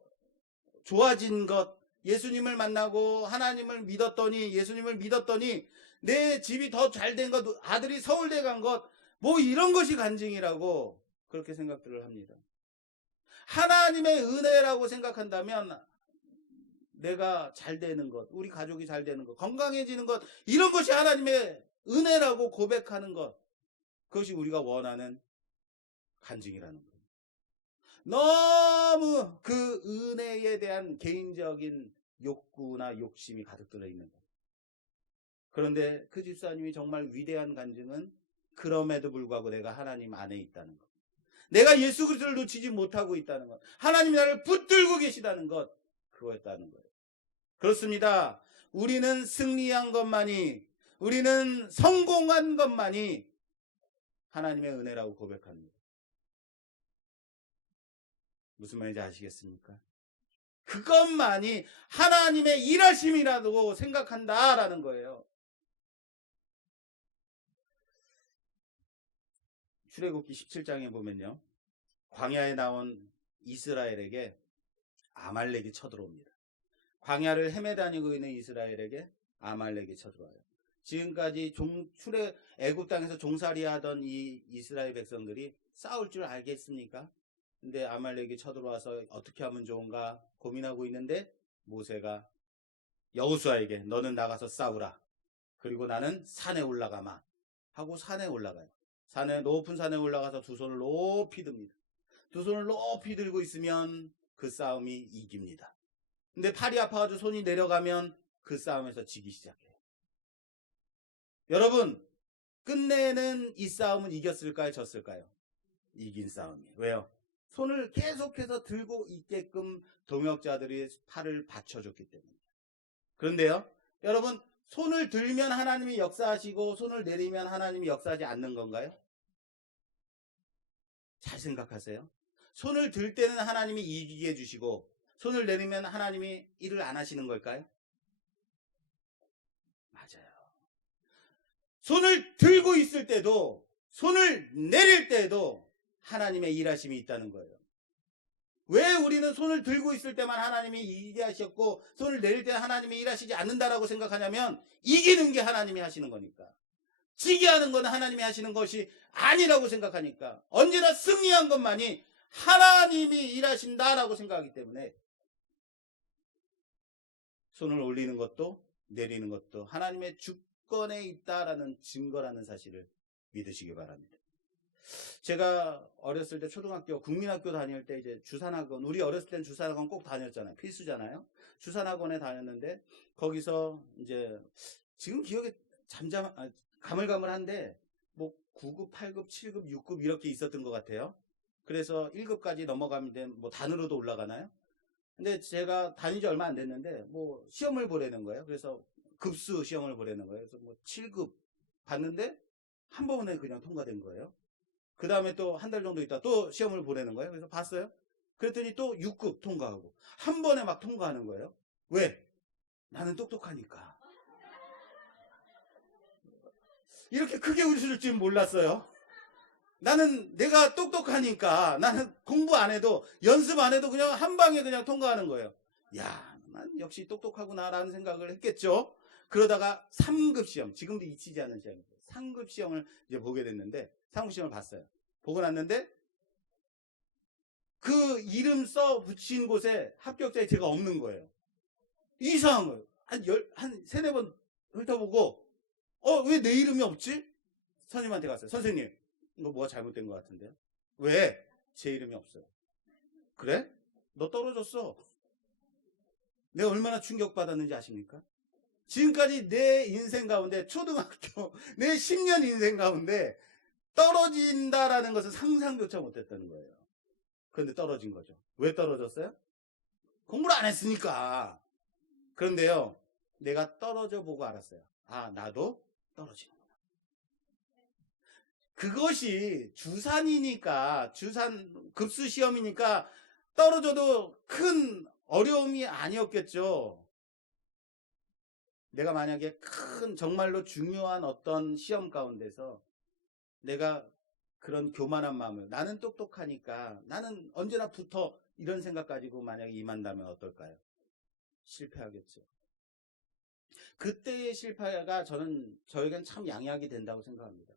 좋아진 것, 예수님을 만나고 하나님을 믿었더니, 예수님을 믿었더니 내 집이 더 잘된 것, 아들이 서울대 간 것, 뭐 이런 것이 간증이라고 그렇게 생각들을 합니다. 하나님의 은혜라고 생각한다면 내가 잘 되는 것, 우리 가족이 잘 되는 것, 건강해지는 것, 이런 것이 하나님의 은혜라고 고백하는 것, 그것이 우리가 원하는 간증이라는 거예요. 너무 그 은혜에 대한 개인적인 욕구나 욕심이 가득 들어있는 거예요. 그런데 그 집사님이 정말 위대한 간증은, 그럼에도 불구하고 내가 하나님 안에 있다는 것, 내가 예수 그리스도를 놓치지 못하고 있다는 것, 하나님이 나를 붙들고 계시다는 것, 그거였다는 거예요. 그렇습니다. 우리는 승리한 것만이, 우리는 성공한 것만이 하나님의 은혜라고 고백합니다. 무슨 말인지 아시겠습니까? 그것만이 하나님의 일하심이라고 생각한다라는 거예요. 출애굽기 17장에 보면요, 광야에 나온 이스라엘에게 아말렉이 쳐들어옵니다. 광야를 헤매다니고 있는 이스라엘에게 아말렉이 쳐들어와요. 지금까지 애굽 땅에서 종살이 하던 이 이스라엘 백성들이 싸울 줄 알겠습니까? 근데 아말렉이 쳐들어와서 어떻게 하면 좋은가 고민하고 있는데, 모세가 여호수아에게 너는 나가서 싸우라, 그리고 나는 산에 올라가마 하고 산에 올라가요. 높은 산에 올라가서 두 손을 높이 듭니다. 두 손을 높이 들고 있으면 그 싸움이 이깁니다. 근데 팔이 아파가지고 손이 내려가면 그 싸움에서 지기 시작해요. 여러분, 끝내는 이 싸움은 이겼을까요? 졌을까요? 이긴 싸움이에요. 왜요? 손을 계속해서 들고 있게끔 동역자들이 팔을 받쳐줬기 때문에. 그런데요, 여러분, 손을 들면 하나님이 역사하시고 손을 내리면 하나님이 역사하지 않는 건가요? 잘 생각하세요. 손을 들 때는 하나님이 이기게 해주시고 손을 내리면 하나님이 일을 안 하시는 걸까요? 맞아요. 손을 들고 있을 때도 손을 내릴 때도 하나님의 일하심이 있다는 거예요. 왜 우리는 손을 들고 있을 때만 하나님이 이기게 하셨고 손을 내릴 때는 하나님이 일하시지 않는다라고 생각하냐면, 이기는 게 하나님이 하시는 거니까. 지게 하는 건 하나님이 하시는 것이 아니라고 생각하니까, 언제나 승리한 것만이 하나님이 일하신다라고 생각하기 때문에 손을 올리는 것도 내리는 것도 하나님의 주권에 있다라는 증거라는 사실을 믿으시기 바랍니다. 제가 어렸을 때 초등학교, 국민학교 다닐 때 이제 주산학원, 우리 어렸을 때는 주산학원 꼭 다녔잖아요. 필수잖아요. 주산학원에 다녔는데 거기서 이제 지금 기억에 가물가물한데 뭐 9급, 8급, 7급, 6급 이렇게 있었던 것 같아요. 그래서 1급까지 넘어가면 뭐 단으로도 올라가나요? 근데 제가 다닌 지 얼마 안 됐는데 뭐 시험을 보라는 거예요. 그래서 급수 시험을 보라는 거예요. 그래서 뭐 7급 봤는데 한 번에 그냥 통과된 거예요. 그 다음에 또 한 달 정도 있다 또 시험을 보라는 거예요. 그래서 봤어요. 그랬더니 또 6급 통과하고 한 번에 막 통과하는 거예요. 왜? 나는 똑똑하니까. 이렇게 크게 웃을 줄 몰랐어요. 나는 내가 똑똑하니까 나는 공부 안 해도 연습 안 해도 그냥 한 방에 그냥 통과하는 거예요. 야, 난 역시 똑똑하구나라는 생각을 했겠죠. 그러다가 3급 시험, 지금도 잊히지 않는 시험이에요. 3급 시험을 이제 보게 됐는데 3급 시험을 봤어요. 보고 났는데 그 이름 써 붙인 곳에 합격자에 제가 없는 거예요. 이상한 거예요. 한 세네 번 훑어보고 왜 내 이름이 없지? 선생님한테 갔어요. 선생님, 이거 뭐가 잘못된 것 같은데요? 왜? 제 이름이 없어요. 그래? 너 떨어졌어. 내가 얼마나 충격받았는지 아십니까? 지금까지 내 인생 가운데 초등학교 내 10년 인생 가운데 떨어진다라는 것을 상상조차 못했다는 거예요. 그런데 떨어진 거죠. 왜 떨어졌어요? 공부를 안 했으니까. 그런데요, 내가 떨어져 보고 알았어요. 아, 나도 떨어지는구나. 그것이 주산 급수 시험이니까 떨어져도 큰 어려움이 아니었겠죠. 내가 만약에 큰 정말로 중요한 어떤 시험 가운데서 내가 그런 교만한 마음을 나는 똑똑하니까 나는 언제나 붙어 이런 생각 가지고 만약에 임한다면 어떨까요? 실패하겠죠. 그때의 실패가 저에겐 참 양약이 된다고 생각합니다.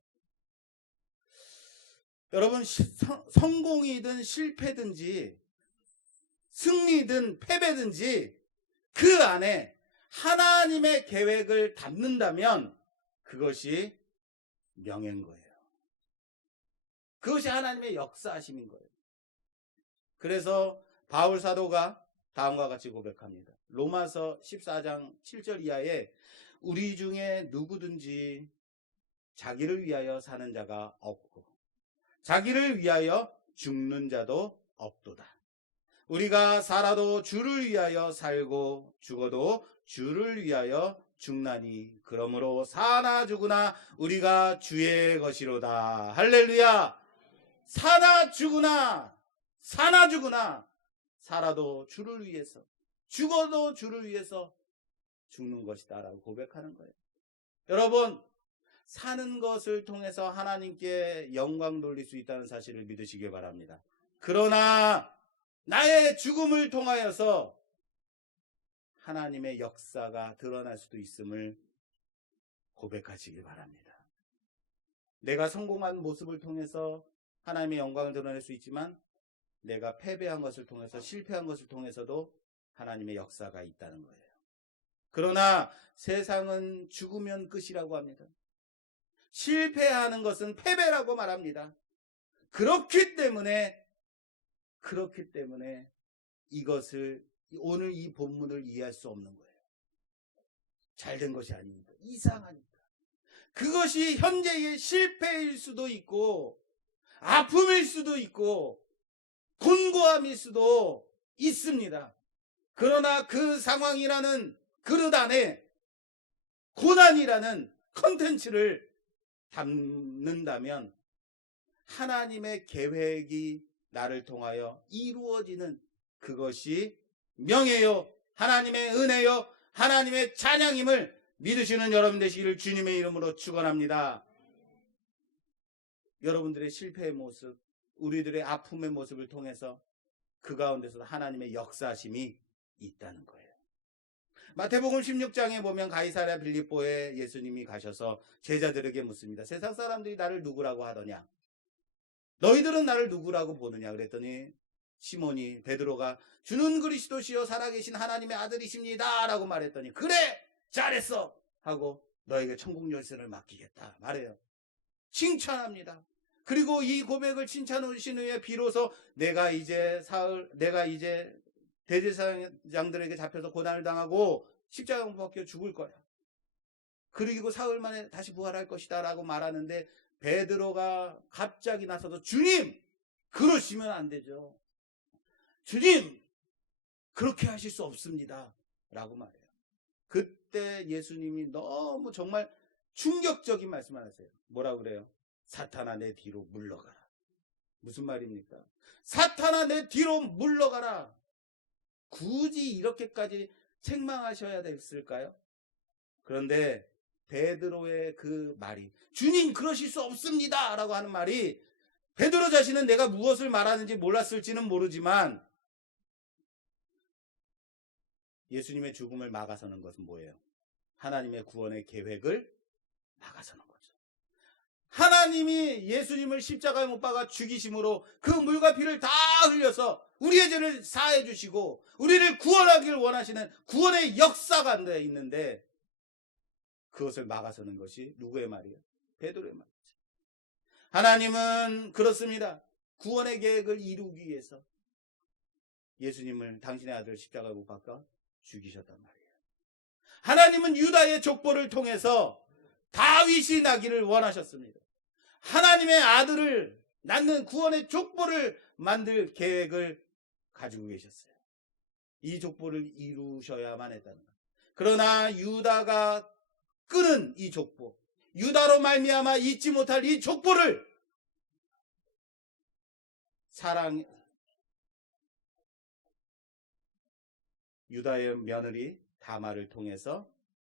여러분, 성공이든 실패든지 승리든 패배든지 그 안에 하나님의 계획을 담는다면 그것이 명예인 거예요. 그것이 하나님의 역사하심인 거예요. 그래서 바울 사도가 다음과 같이 고백합니다. 로마서 14장 7절 이하에 우리 중에 누구든지 자기를 위하여 사는 자가 없고 자기를 위하여 죽는 자도 없도다. 우리가 살아도 주를 위하여 살고 죽어도 주를 위하여 죽나니 그러므로 사나 죽으나 우리가 주의 것이로다. 할렐루야. 사나 죽으나 살아도 주를 위해서 죽어도 주를 위해서 죽는 것이다 라고 고백하는 거예요. 여러분, 사는 것을 통해서 하나님께 영광 돌릴 수 있다는 사실을 믿으시길 바랍니다. 그러나 나의 죽음을 통하여서 하나님의 역사가 드러날 수도 있음을 고백하시길 바랍니다. 내가 성공한 모습을 통해서 하나님의 영광을 드러낼 수 있지만 내가 패배한 것을 통해서 실패한 것을 통해서도 하나님의 역사가 있다는 거예요. 그러나 세상은 죽으면 끝이라고 합니다. 실패하는 것은 패배라고 말합니다. 그렇기 때문에 이것을 오늘 이 본문을 이해할 수 없는 거예요. 잘된 것이 아닙니다. 이상하니까. 그것이 현재의 실패일 수도 있고 아픔일 수도 있고 곤고함일 수도 있습니다. 그러나 그 상황이라는 그릇 안에 고난이라는 컨텐츠를 담는다면 하나님의 계획이 나를 통하여 이루어지는 그것이 명예요, 하나님의 은혜요, 하나님의 찬양임을 믿으시는 여러분 되시기를 주님의 이름으로 축원합니다. 여러분들의 실패의 모습, 우리들의 아픔의 모습을 통해서 그 가운데서도 하나님의 역사심이 있다는 거예요. 마태복음 16장에 보면 가이사랴 빌립보에 예수님이 가셔서 제자들에게 묻습니다. 세상 사람들이 나를 누구라고 하더냐? 너희들은 나를 누구라고 보느냐? 그랬더니 시몬이 베드로가 주는 그리스도시요 살아계신 하나님의 아들이십니다 라고 말했더니 그래 잘했어 하고 너에게 천국 열쇠를 맡기겠다 말해요. 칭찬합니다. 그리고 이 고백을 칭찬하신 후에 비로소 내가 이제 대제사장들에게 잡혀서 고난을 당하고 십자가 못 박혀 죽을 거야. 그리고 사흘 만에 다시 부활할 것이다 라고 말하는데 베드로가 갑자기 나서서 주님 그러시면 안 되죠. 주님 그렇게 하실 수 없습니다 라고 말해요. 그때 예수님이 너무 정말 충격적인 말씀을 하세요. 뭐라고 그래요? 사탄아 내 뒤로 물러가라. 무슨 말입니까? 사탄아 내 뒤로 물러가라. 굳이 이렇게까지 책망하셔야 됐을까요? 그런데 베드로의 그 말이 주님 그러실 수 없습니다 라고 하는 말이 베드로 자신은 내가 무엇을 말하는지 몰랐을지는 모르지만 예수님의 죽음을 막아서는 것은 뭐예요? 하나님의 구원의 계획을 막아서는 거죠. 하나님이 예수님을 십자가에 못 박아 죽이심으로 그 물과 피를 다 흘려서 우리의 죄를 사해 주시고 우리를 구원하기를 원하시는 구원의 역사가 있는데 그것을 막아서는 것이 누구의 말이에요? 베드로의 말이죠. 하나님은 그렇습니다. 구원의 계획을 이루기 위해서 예수님을 당신의 아들 십자가에 못 박아 죽이셨단 말이에요. 하나님은 유다의 족보를 통해서 다윗이 나기를 원하셨습니다. 하나님의 아들을 낳는 구원의 족보를 만들 계획을 가지고 계셨어요. 이 족보를 이루셔야만 했다는 것. 그러나 유다가 끊은 이 족보, 유다로 말미암아 잊지 못할 이 족보를 유다의 며느리 다말을 통해서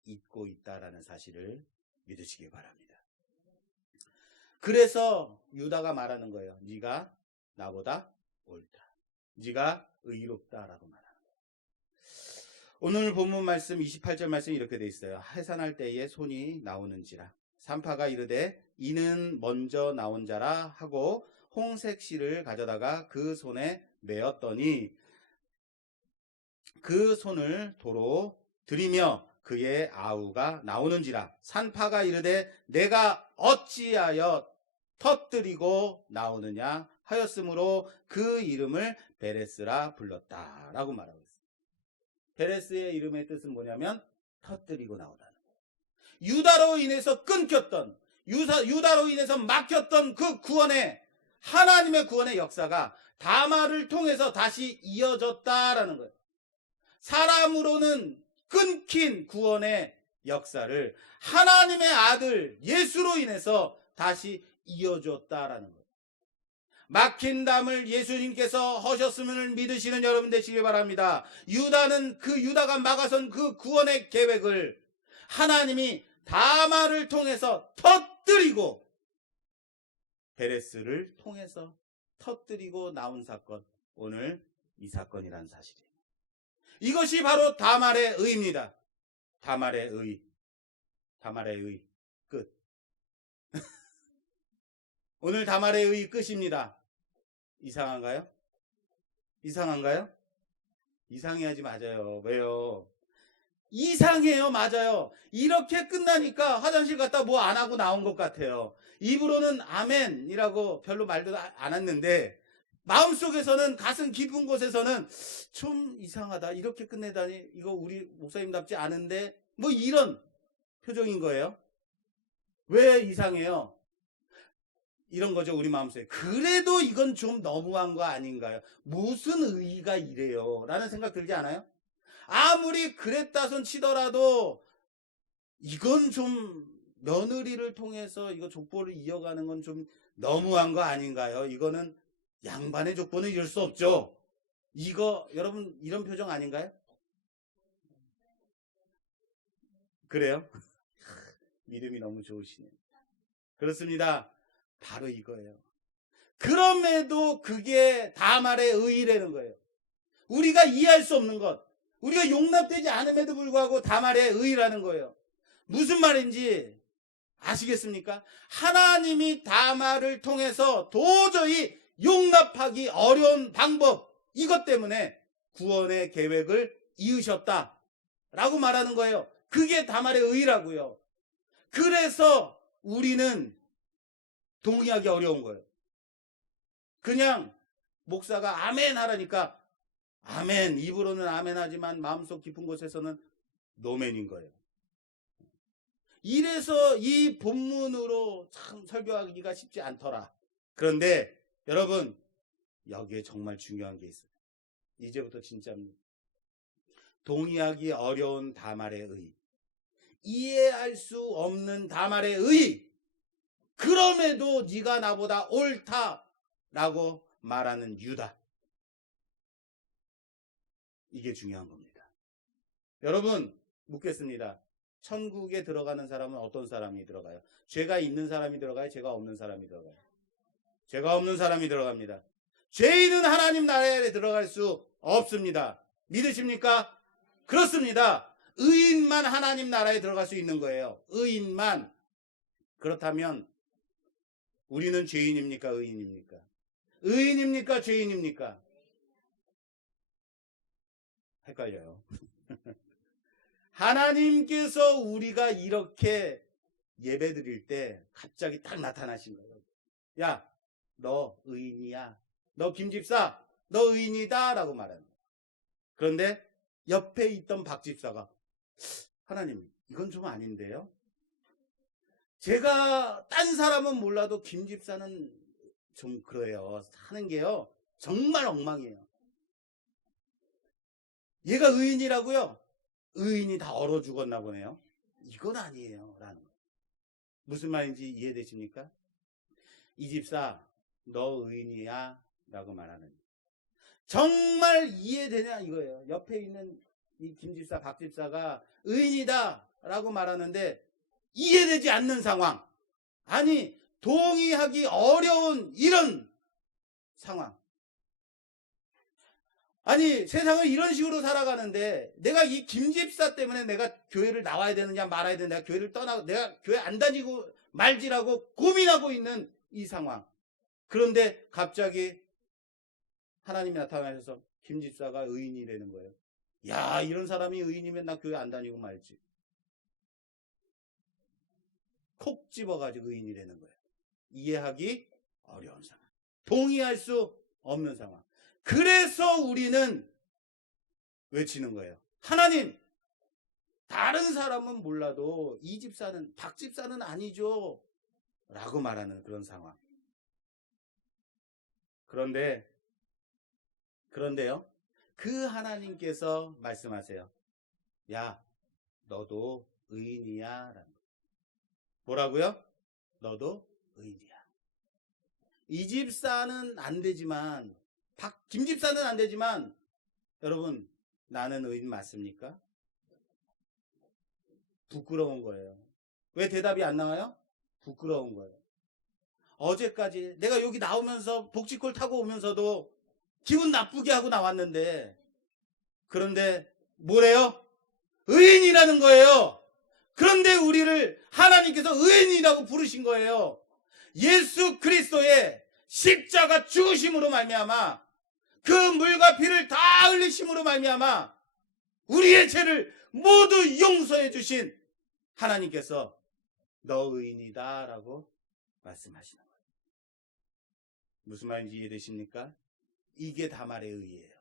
잊고 있다라는 사실을 믿으시기 바랍니다. 그래서 유다가 말하는 거예요. 네가 나보다 옳다. 네가 의롭다라고 말하는 거예요. 오늘 본문 말씀 28절 말씀이 이렇게 돼 있어요. 해산할 때에 손이 나오는지라. 산파가 이르되 이는 먼저 나온 자라 하고 홍색 실을 가져다가 그 손에 메었더니 그 손을 도로 들이며 그의 아우가 나오는지라. 산파가 이르되 내가 어찌하여 터뜨리고 나오느냐 하였으므로 그 이름을 베레스라 불렀다라고 말하고 있습니다. 베레스의 이름의 뜻은 뭐냐면 터뜨리고 나오다는 거예요. 유다로 인해서 끊겼던, 유다로 인해서 막혔던 그 구원의, 하나님의 구원의 역사가 다말을 통해서 다시 이어졌다라는 거예요. 사람으로는 끊긴 구원의 역사를 하나님의 아들 예수로 인해서 다시 이어줬다라는 거예요. 막힌 담을 예수님께서 허셨음을 믿으시는 여러분 되시길 바랍니다. 유다가 막아선 그 구원의 계획을 하나님이 다말을 통해서 터뜨리고 베레스를 통해서 터뜨리고 나온 사건, 오늘 이 사건이라는 사실이에요. 이것이 바로 다말의 의입니다. 다말의 의 끝. 오늘 다말의 의 끝입니다. 이상한가요? 이상해야지 맞아요. 왜요? 이상해요. 맞아요. 이렇게 끝나니까 화장실 갔다 뭐 안 하고 나온 것 같아요. 입으로는 아멘이라고 별로 말도 안 했는데 마음속에서는, 가슴 깊은 곳에서는 좀 이상하다. 이렇게 끝내다니 이거 우리 목사님답지 않은데 뭐 이런 표정인 거예요. 왜 이상해요? 이런 거죠. 우리 마음속에. 그래도 이건 좀 너무한 거 아닌가요? 무슨 의의가 이래요? 라는 생각 들지 않아요? 아무리 그랬다 손 치더라도 이건 좀 며느리를 통해서 이거 족보를 이어가는 건 좀 너무한 거 아닌가요? 이거는 양반의 족보는 이럴 수 없죠. 이거 여러분 이런 표정 아닌가요? 그래요? 믿음이 너무 좋으시네요. 그렇습니다. 바로 이거예요. 그럼에도 그게 다말의 의의라는 거예요. 우리가 이해할 수 없는 것, 우리가 용납되지 않음에도 불구하고 다말의 의의라는 거예요. 무슨 말인지 아시겠습니까? 하나님이 다말을 통해서 도저히 용납하기 어려운 방법, 이것 때문에 구원의 계획을 이으셨다라고 말하는 거예요. 그게 다말의 의의라고요. 그래서 우리는 동의하기 어려운 거예요. 그냥 목사가 아멘 하라니까 아멘, 입으로는 아멘 하지만 마음속 깊은 곳에서는 노멘인 거예요. 이래서 이 본문으로 참 설교하기가 쉽지 않더라. 그런데 여러분, 여기에 정말 중요한 게 있어요. 이제부터 진짜입니다. 동의하기 어려운 다말의 의, 이해할 수 없는 다말의 의, 그럼에도 네가 나보다 옳다라고 말하는 유다. 이게 중요한 겁니다. 여러분, 묻겠습니다. 천국에 들어가는 사람은 어떤 사람이 들어가요? 죄가 있는 사람이 들어가요? 죄가 없는 사람이 들어가요? 죄가 없는 사람이 들어갑니다. 죄인은 하나님 나라에 들어갈 수 없습니다. 믿으십니까? 그렇습니다. 의인만 하나님 나라에 들어갈 수 있는 거예요. 의인만. 그렇다면 우리는 죄인입니까? 의인입니까? 의인입니까? 죄인입니까? 헷갈려요. 하나님께서 우리가 이렇게 예배 드릴 때 갑자기 딱 나타나신 거예요. 야, 너 의인이야. 너 김집사, 너 의인이다 라고 말하는 거예요. 그런데 옆에 있던 박집사가, 하나님, 이건 좀 아닌데요? 제가 딴 사람은 몰라도 김집사는 좀 그래요. 하는 게요, 정말 엉망이에요. 얘가 의인이라고요? 의인이 다 얼어 죽었나 보네요. 이건 아니에요 라는 거예요. 무슨 말인지 이해되십니까? 이 집사, 너 의인이야 라고 말하는 거예요. 정말 이해되냐 이거예요. 옆에 있는 이 김집사, 박집사가 의인이다 라고 말하는데 이해되지 않는 상황, 아니 동의하기 어려운 이런 상황. 아니 세상을 이런 식으로 살아가는데 내가 이 김집사 때문에 내가 교회를 나와야 되느냐 말아야 되느냐, 내가 교회를 떠나고 내가 교회 안 다니고 말지라고 고민하고 있는 이 상황. 그런데 갑자기 하나님이 나타나셔서 김집사가 의인이 되는 거예요. 야, 이런 사람이 의인이면 나 교회 안 다니고 말지. 콕 집어가지고 의인이 되는 거예요. 이해하기 어려운 상황, 동의할 수 없는 상황. 그래서 우리는 외치는 거예요. 하나님, 다른 사람은 몰라도 이 집사는, 박 집사는 아니죠 라고 말하는 그런 상황. 그런데요, 그 하나님께서 말씀하세요. 야, 너도 의인이야 라는 거예요. 뭐라고요? 너도 의인이야. 이 집사는 안 되지만, 김 집사는 안 되지만, 여러분, 나는 의인 맞습니까? 부끄러운 거예요. 왜 대답이 안 나와요? 부끄러운 거예요. 어제까지 내가 여기 나오면서 복지콜 타고 오면서도 기분 나쁘게 하고 나왔는데, 그런데 뭐래요? 의인이라는 거예요. 그런데 우리를 하나님께서 의인이라고 부르신 거예요. 예수 그리스도의 십자가 죽으심으로 말미암아, 그 물과 피를 다 흘리심으로 말미암아 우리의 죄를 모두 용서해 주신 하나님께서 너 의인이다 라고 말씀하시는 거예요. 무슨 말인지 이해되십니까? 이게 다말의 의예요.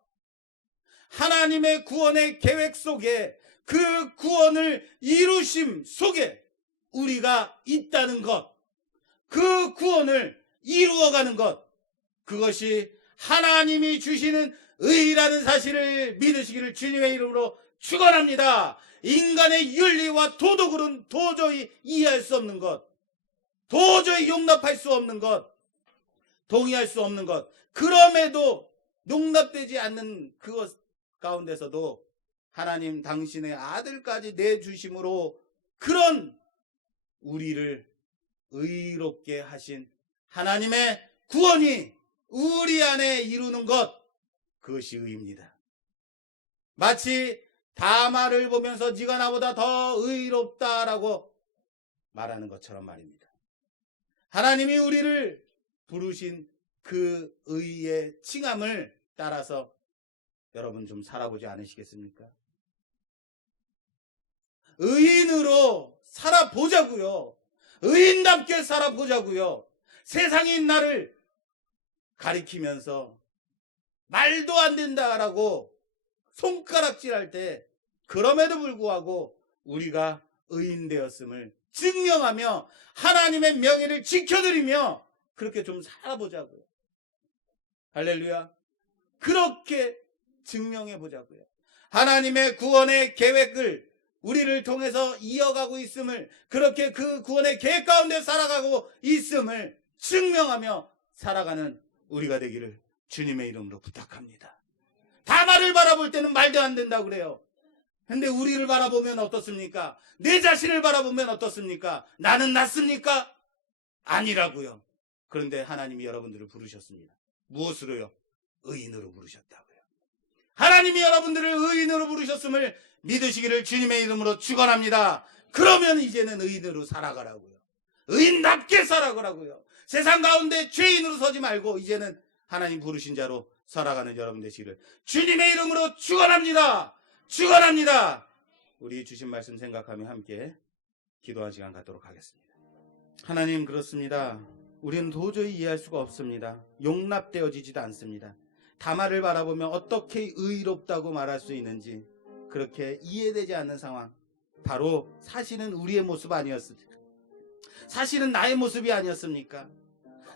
하나님의 구원의 계획 속에, 그 구원을 이루심 속에 우리가 있다는 것, 그 구원을 이루어가는 것, 그것이 하나님이 주시는 의라는 사실을 믿으시기를 주님의 이름으로 축원합니다. 인간의 윤리와 도덕으로는 도저히 이해할 수 없는 것, 도저히 용납할 수 없는 것, 동의할 수 없는 것, 그럼에도 용납되지 않는 그것 가운데서도 하나님 당신의 아들까지 내주심으로 그런 우리를 의롭게 하신 하나님의 구원이 우리 안에 이루는 것, 그것이 의입니다. 마치 다말을 보면서 네가 나보다 더 의롭다라고 말하는 것처럼 말입니다. 하나님이 우리를 부르신 그 의의 칭함을 따라서 여러분 좀 살아보지 않으시겠습니까? 의인으로 살아보자고요. 의인답게 살아보자고요. 세상이 나를 가리키면서 말도 안 된다라고 손가락질할 때 그럼에도 불구하고 우리가 의인 되었음을 증명하며 하나님의 명예를 지켜드리며 그렇게 좀 살아보자고요. 할렐루야. 그렇게 증명해 보자고요. 하나님의 구원의 계획을 우리를 통해서 이어가고 있음을, 그렇게 그 구원의 계획 가운데 살아가고 있음을 증명하며 살아가는 우리가 되기를 주님의 이름으로 부탁합니다. 다마를 바라볼 때는 말도 안 된다고 그래요. 근데 우리를 바라보면 어떻습니까? 내 자신을 바라보면 어떻습니까? 나는 낫습니까? 아니라고요. 그런데 하나님이 여러분들을 부르셨습니다. 무엇으로요? 의인으로 부르셨다고요. 하나님이 여러분들을 의인으로 부르셨음을 믿으시기를 주님의 이름으로 축원합니다. 그러면 이제는 의인으로 살아가라고요. 의인답게 살아가라고요. 세상 가운데 죄인으로 서지 말고 이제는 하나님 부르신 자로 살아가는 여러분 되시기를 주님의 이름으로 축원합니다. 축원합니다. 우리 주신 말씀 생각하며 함께 기도한 시간 갖도록 하겠습니다. 하나님, 그렇습니다. 우리는 도저히 이해할 수가 없습니다. 용납되어지지도 않습니다. 다마를 바라보며 어떻게 의롭다고 말할 수 있는지 그렇게 이해되지 않는 상황, 바로 사실은 우리의 모습 아니었습니까? 사실은 나의 모습이 아니었습니까?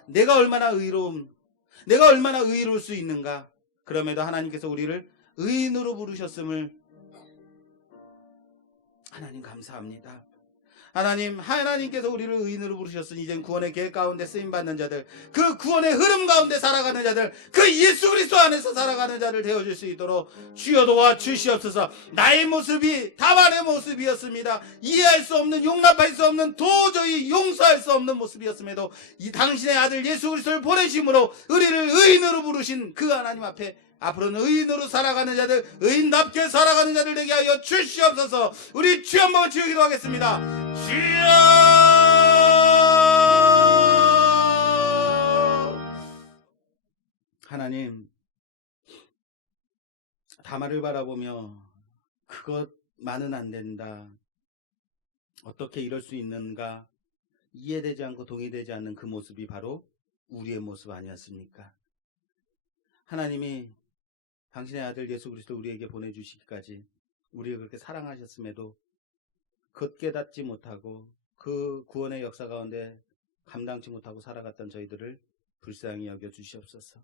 내가 얼마나 의로울 수 있는가? 그럼에도 하나님께서 우리를 의인으로 부르셨음을 하나님 감사합니다. 하나님께서 우리를 의인으로 부르셨으니 이젠 구원의 계획 가운데 쓰임받는 자들, 그 구원의 흐름 가운데 살아가는 자들, 그 예수 그리스도 안에서 살아가는 자를 되어줄 수 있도록 주여 도와 주시옵소서. 나의 모습이 다말의 모습이었습니다. 이해할 수 없는, 용납할 수 없는, 도저히 용서할 수 없는 모습이었음에도 이 당신의 아들 예수 그리스도를 보내심으로 우리를 의인으로 부르신 그 하나님 앞에 앞으로는 의인으로 살아가는 자들, 의인답게 살아가는 자들 되게 하여 주시옵소서. 우리 주여 한번 지으기도 하겠습니다. 주여! 하나님, 다말을 바라보며 그것만은 안 된다, 어떻게 이럴 수 있는가 이해되지 않고 동의되지 않는 그 모습이 바로 우리의 모습 아니었습니까? 하나님이 당신의 아들 예수 그리스도 우리에게 보내주시기까지 우리를 그렇게 사랑하셨음에도 그 깨닫지 못하고 그 구원의 역사 가운데 감당치 못하고 살아갔던 저희들을 불쌍히 여겨 주시옵소서.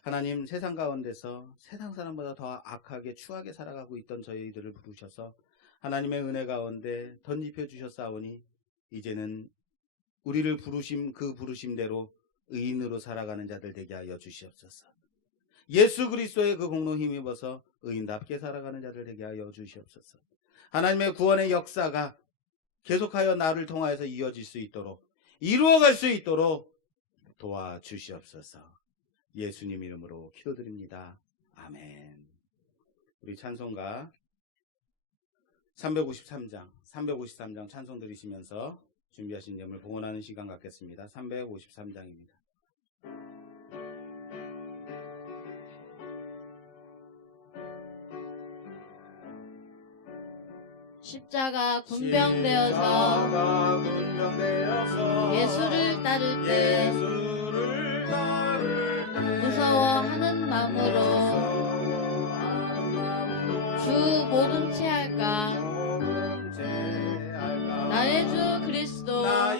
하나님, 세상 가운데서 세상 사람보다 더 악하게 추하게 살아가고 있던 저희들을 부르셔서 하나님의 은혜 가운데 던집혀 주셨사오니 이제는 우리를 부르심 그 부르심대로 의인으로 살아가는 자들 되게 하여 주시옵소서. 예수 그리스도의 그 공로 힘입어서 의인답게 살아가는 자들 되게 하여 주시옵소서. 하나님의 구원의 역사가 계속하여 나를 통하여서 이어질 수 있도록, 이루어갈 수 있도록 도와주시옵소서. 예수님 이름으로 기도드립니다. 아멘. 우리 찬송가 353장 찬송 들으시면서 준비하신 점을 봉헌하는 시간 갖겠습니다. 353장입니다. 십자가 군병되어서 예수를 따를 때 무서워하는 마음으로 주 모른 채 할까? 나의 주 그리스도 나를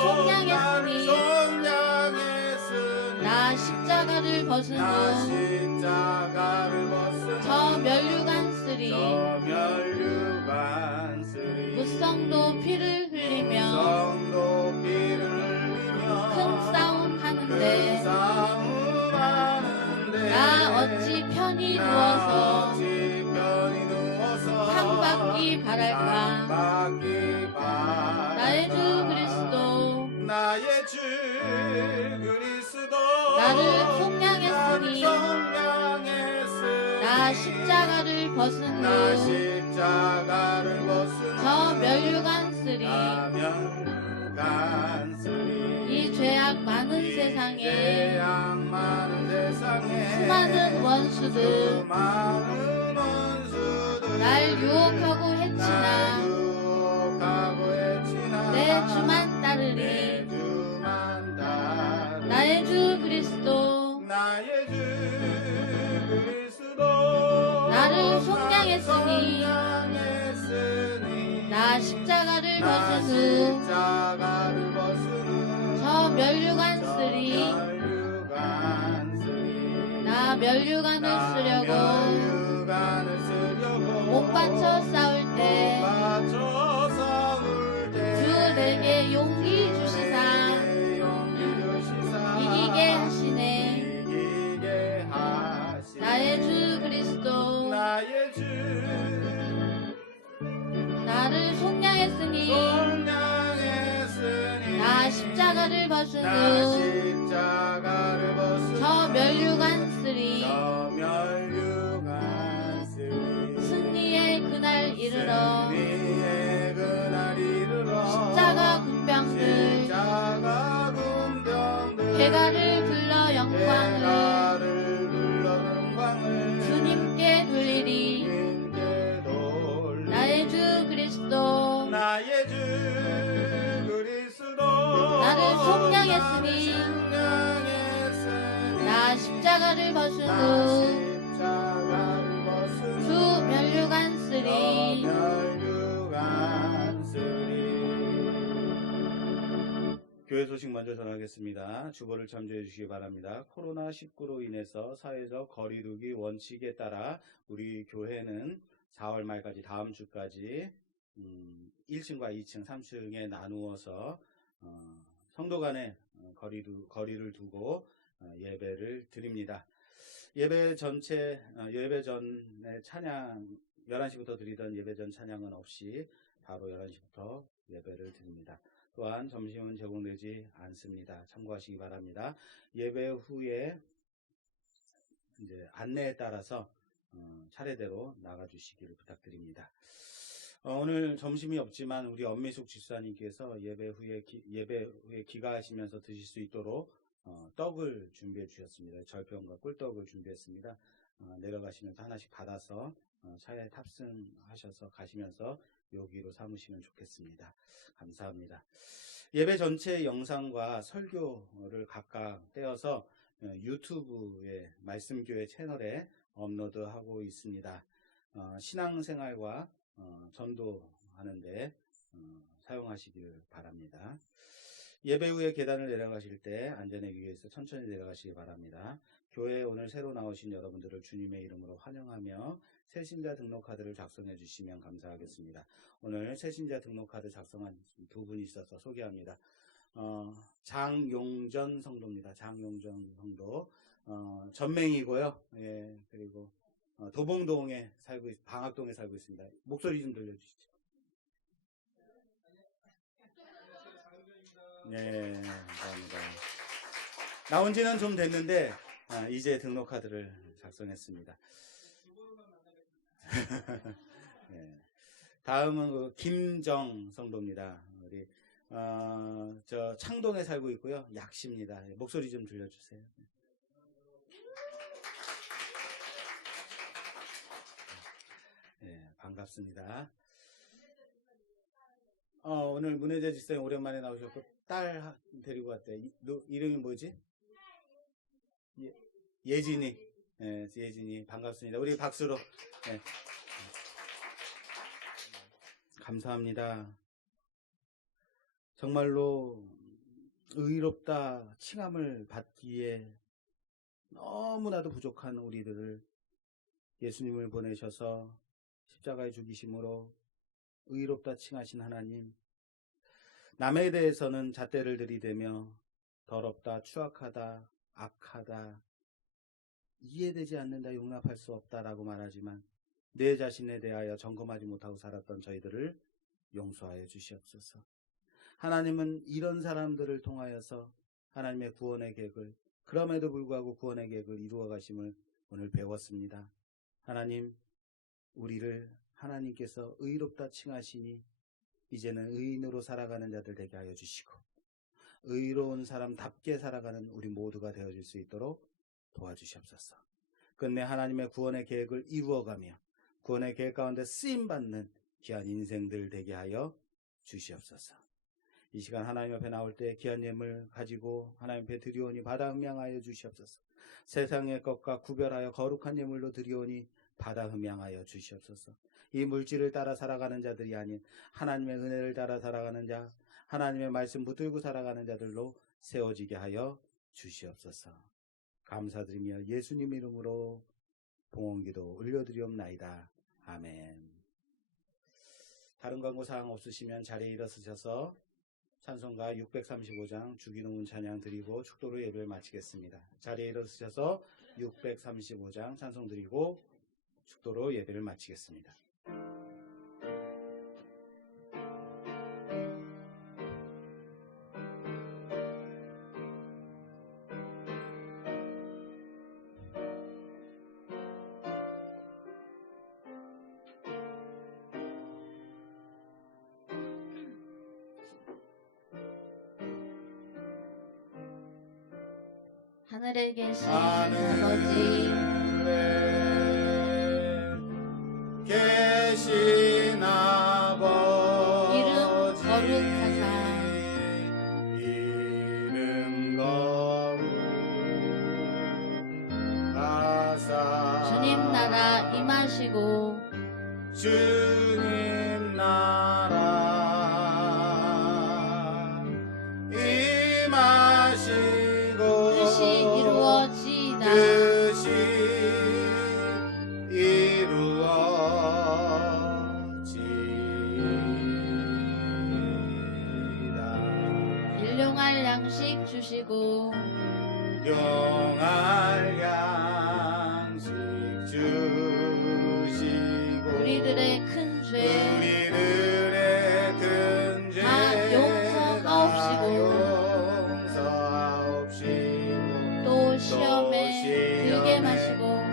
속량했으니 나 십자가를 벗은 후 저 멸류관 쓰리 무성도 피를 흘리며 큰 싸움 하는데 나 어찌 편히 누워서 상 받기 바랄까? 나의 주 그리스도 나를 속량했으니 나 십자가를 벗은 후 저 멸류관 쓰리 이 죄악 많은 세상에 수많은 원수들 날 유혹하고 해치나 내 주만 따르리 나의 나 십자가를 나 벗은 후 십자가를 벗은 후 저 멸류관 쓰리 나 멸류관을 쓰려고 못 받쳐 싸울 때 주 내게 용기 주시사 이기게 하시네. 나의 주 그리스도 나의 주 나를 속량했으니 나 십자가를 벗은 나 후 십자가를 벗은 저 멸류관 쓰리 저 멸류관 쓰리 승리의 그날 이르러 승리의 그날 이르러 십자가 군병들 십자가 군병들 괴가를 불러 영광을 괴가를 불러 영광을 주님께 돌리리. 주님께 돌리리. 나의 주 그리스도 나의 주 그리스도 나를 속량했으니 나 십자가를 벗은 후 주 멸류관 쓰리 교회 소식 먼저 전하겠습니다. 주보를 참조해 주시기 바랍니다. 코로나19로 인해서 사회적 거리두기 원칙에 따라 우리 교회는 4월 말까지 다음 주까지 1층과 2층, 3층에 나누어서 성도 간의 거리를 두고 예배를 드립니다. 예배 전에 찬양 11시부터 드리던 예배 전 찬양은 없이 바로 11시부터 예배를 드립니다. 또한 점심은 제공되지 않습니다. 참고하시기 바랍니다. 예배 후에 이제 안내에 따라서 차례대로 나가주시기를 부탁드립니다. 오늘 점심이 없지만 우리 엄미숙 집사님께서 예배 후에 기가하시면서 드실 수 있도록 떡을 준비해 주셨습니다. 절편과 꿀떡을 준비했습니다. 내려가시면서 하나씩 받아서 차에 탑승하셔서 가시면서 요기로 삼으시면 좋겠습니다. 감사합니다. 예배 전체 영상과 설교를 각각 떼어서 유튜브의 말씀교회 채널에 업로드하고 있습니다. 신앙생활과 전도하는데 사용하시길 바랍니다. 예배 후에 계단을 내려가실 때 안전에 유의해서 천천히 내려가시기 바랍니다. 교회에 오늘 새로 나오신 여러분들을 주님의 이름으로 환영하며 새신자 등록카드를 작성해 주시면 감사하겠습니다. 오늘 새신자 등록카드 작성한 두 분이 있어서 소개합니다. 장용전 성도입니다. 장용전 성도 전맹이고요. 예, 그리고 도봉동에 방학동에 살고 있습니다. 목소리 좀 들려주시죠. 네, 감사합니다. 나온 지는 좀 됐는데 이제 등록카드를 작성했습니다. 네. 다음은 김정 성도입니다. 우리 저 창동에 살고 있고요. 약시입니다. 목소리 좀 들려주세요. 네, 반갑습니다. 오늘 문혜재 집사님 오랜만에 나오셨고 딸 데리고 왔대. 이름이 뭐지? 예진이. 네, 예진이 반갑습니다. 우리 박수로. 네. 감사합니다. 정말로 의롭다 칭함을 받기에 너무나도 부족한 우리들을 예수님을 보내셔서 십자가에 죽이심으로 의롭다 칭하신 하나님, 남에 대해서는 잣대를 들이대며 더럽다, 추악하다, 악하다, 이해되지 않는다, 용납할 수 없다라고 말하지만 내 자신에 대하여 점검하지 못하고 살았던 저희들을 용서하여 주시옵소서. 하나님은 이런 사람들을 통하여서 하나님의 구원의 계획을, 그럼에도 불구하고 구원의 계획을 이루어 가심을 오늘 배웠습니다. 하나님, 우리를 하나님께서 의롭다 칭하시니 이제는 의인으로 살아가는 자들 되게 하여 주시고 의로운 사람답게 살아가는 우리 모두가 되어질 수 있도록 도와주시옵소서. 끝내 하나님의 구원의 계획을 이루어가며 구원의 계획 가운데 쓰임받는 귀한 인생들 되게 하여 주시옵소서. 이 시간 하나님 앞에 나올 때 귀한 예물 가지고 하나님 앞에 드리오니 받아 음양하여 주시옵소서. 세상의 것과 구별하여 거룩한 예물로 드리오니 받아 흠양하여 주시옵소서. 이 물질을 따라 살아가는 자들이 아닌 하나님의 은혜를 따라 살아가는 자, 하나님의 말씀 붙들고 살아가는 자들로 세워지게 하여 주시옵소서. 감사드리며 예수님 이름으로 봉헌기도 올려드리옵나이다. 아멘. 다른 광고사항 없으시면 자리에 일어서셔서 찬송가 635장 주기도문 찬양 드리고 축도로 예배를 마치겠습니다. 자리에 일어서셔서 635장 찬송 드리고 축도로 예배를 마치겠습니다. 하늘에 계신 하늘에 아버지, 계신 아버지, 이름 거룩하사 이름 거룩하사 주님 나라 임하시고 주님 나라 임하시고 뜻이 이루어지이다. 뜻이 이루어지이다. 일용할 양식 주시고 용할 양식 주시고 우리들의 큰 죄 우리들의 큰 죄 다 용서하옵시고 용서하옵시고 또 시험에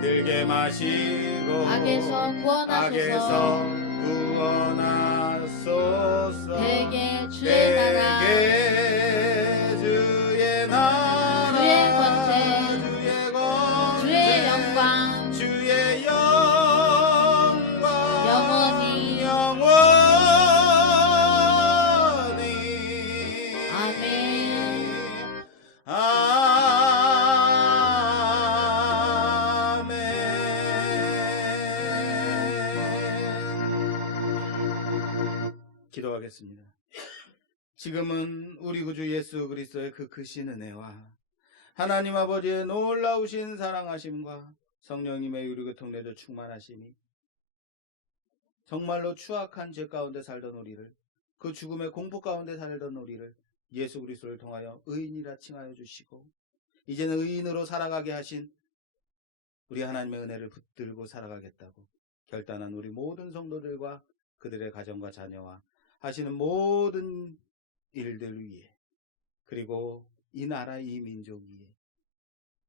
들게 마시고 악에서 구원하소서. 구원하소서. 대개 주의 나라 대개 주의 나라 주의 권세 주의 주의 영광 주의 영광 영원히 아멘. 기도하겠습니다. 지금은 우리 구주 예수 그리스도의 그 크신 은혜와 하나님 아버지의 놀라우신 사랑하심과 성령님의 유리교통 내도 충만하심이 정말로 추악한 죄 가운데 살던 우리를, 그 죽음의 공포 가운데 살던 우리를 예수 그리스도를 통하여 의인이라 칭하여 주시고 이제는 의인으로 살아가게 하신 우리 하나님의 은혜를 붙들고 살아가겠다고 결단한 우리 모든 성도들과 그들의 가정과 자녀와 하시는 모든 일들 위해, 그리고 이 나라 이 민족 위해,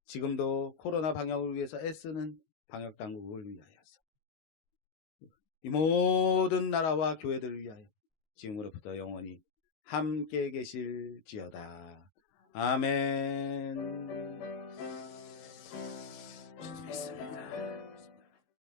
지금도 코로나 방역을 위해서 애쓰는 방역당국을 위하여서 이 모든 나라와 교회들을 위하여 지금으로부터 영원히 함께 계실지어다. 아멘. 믿습니다.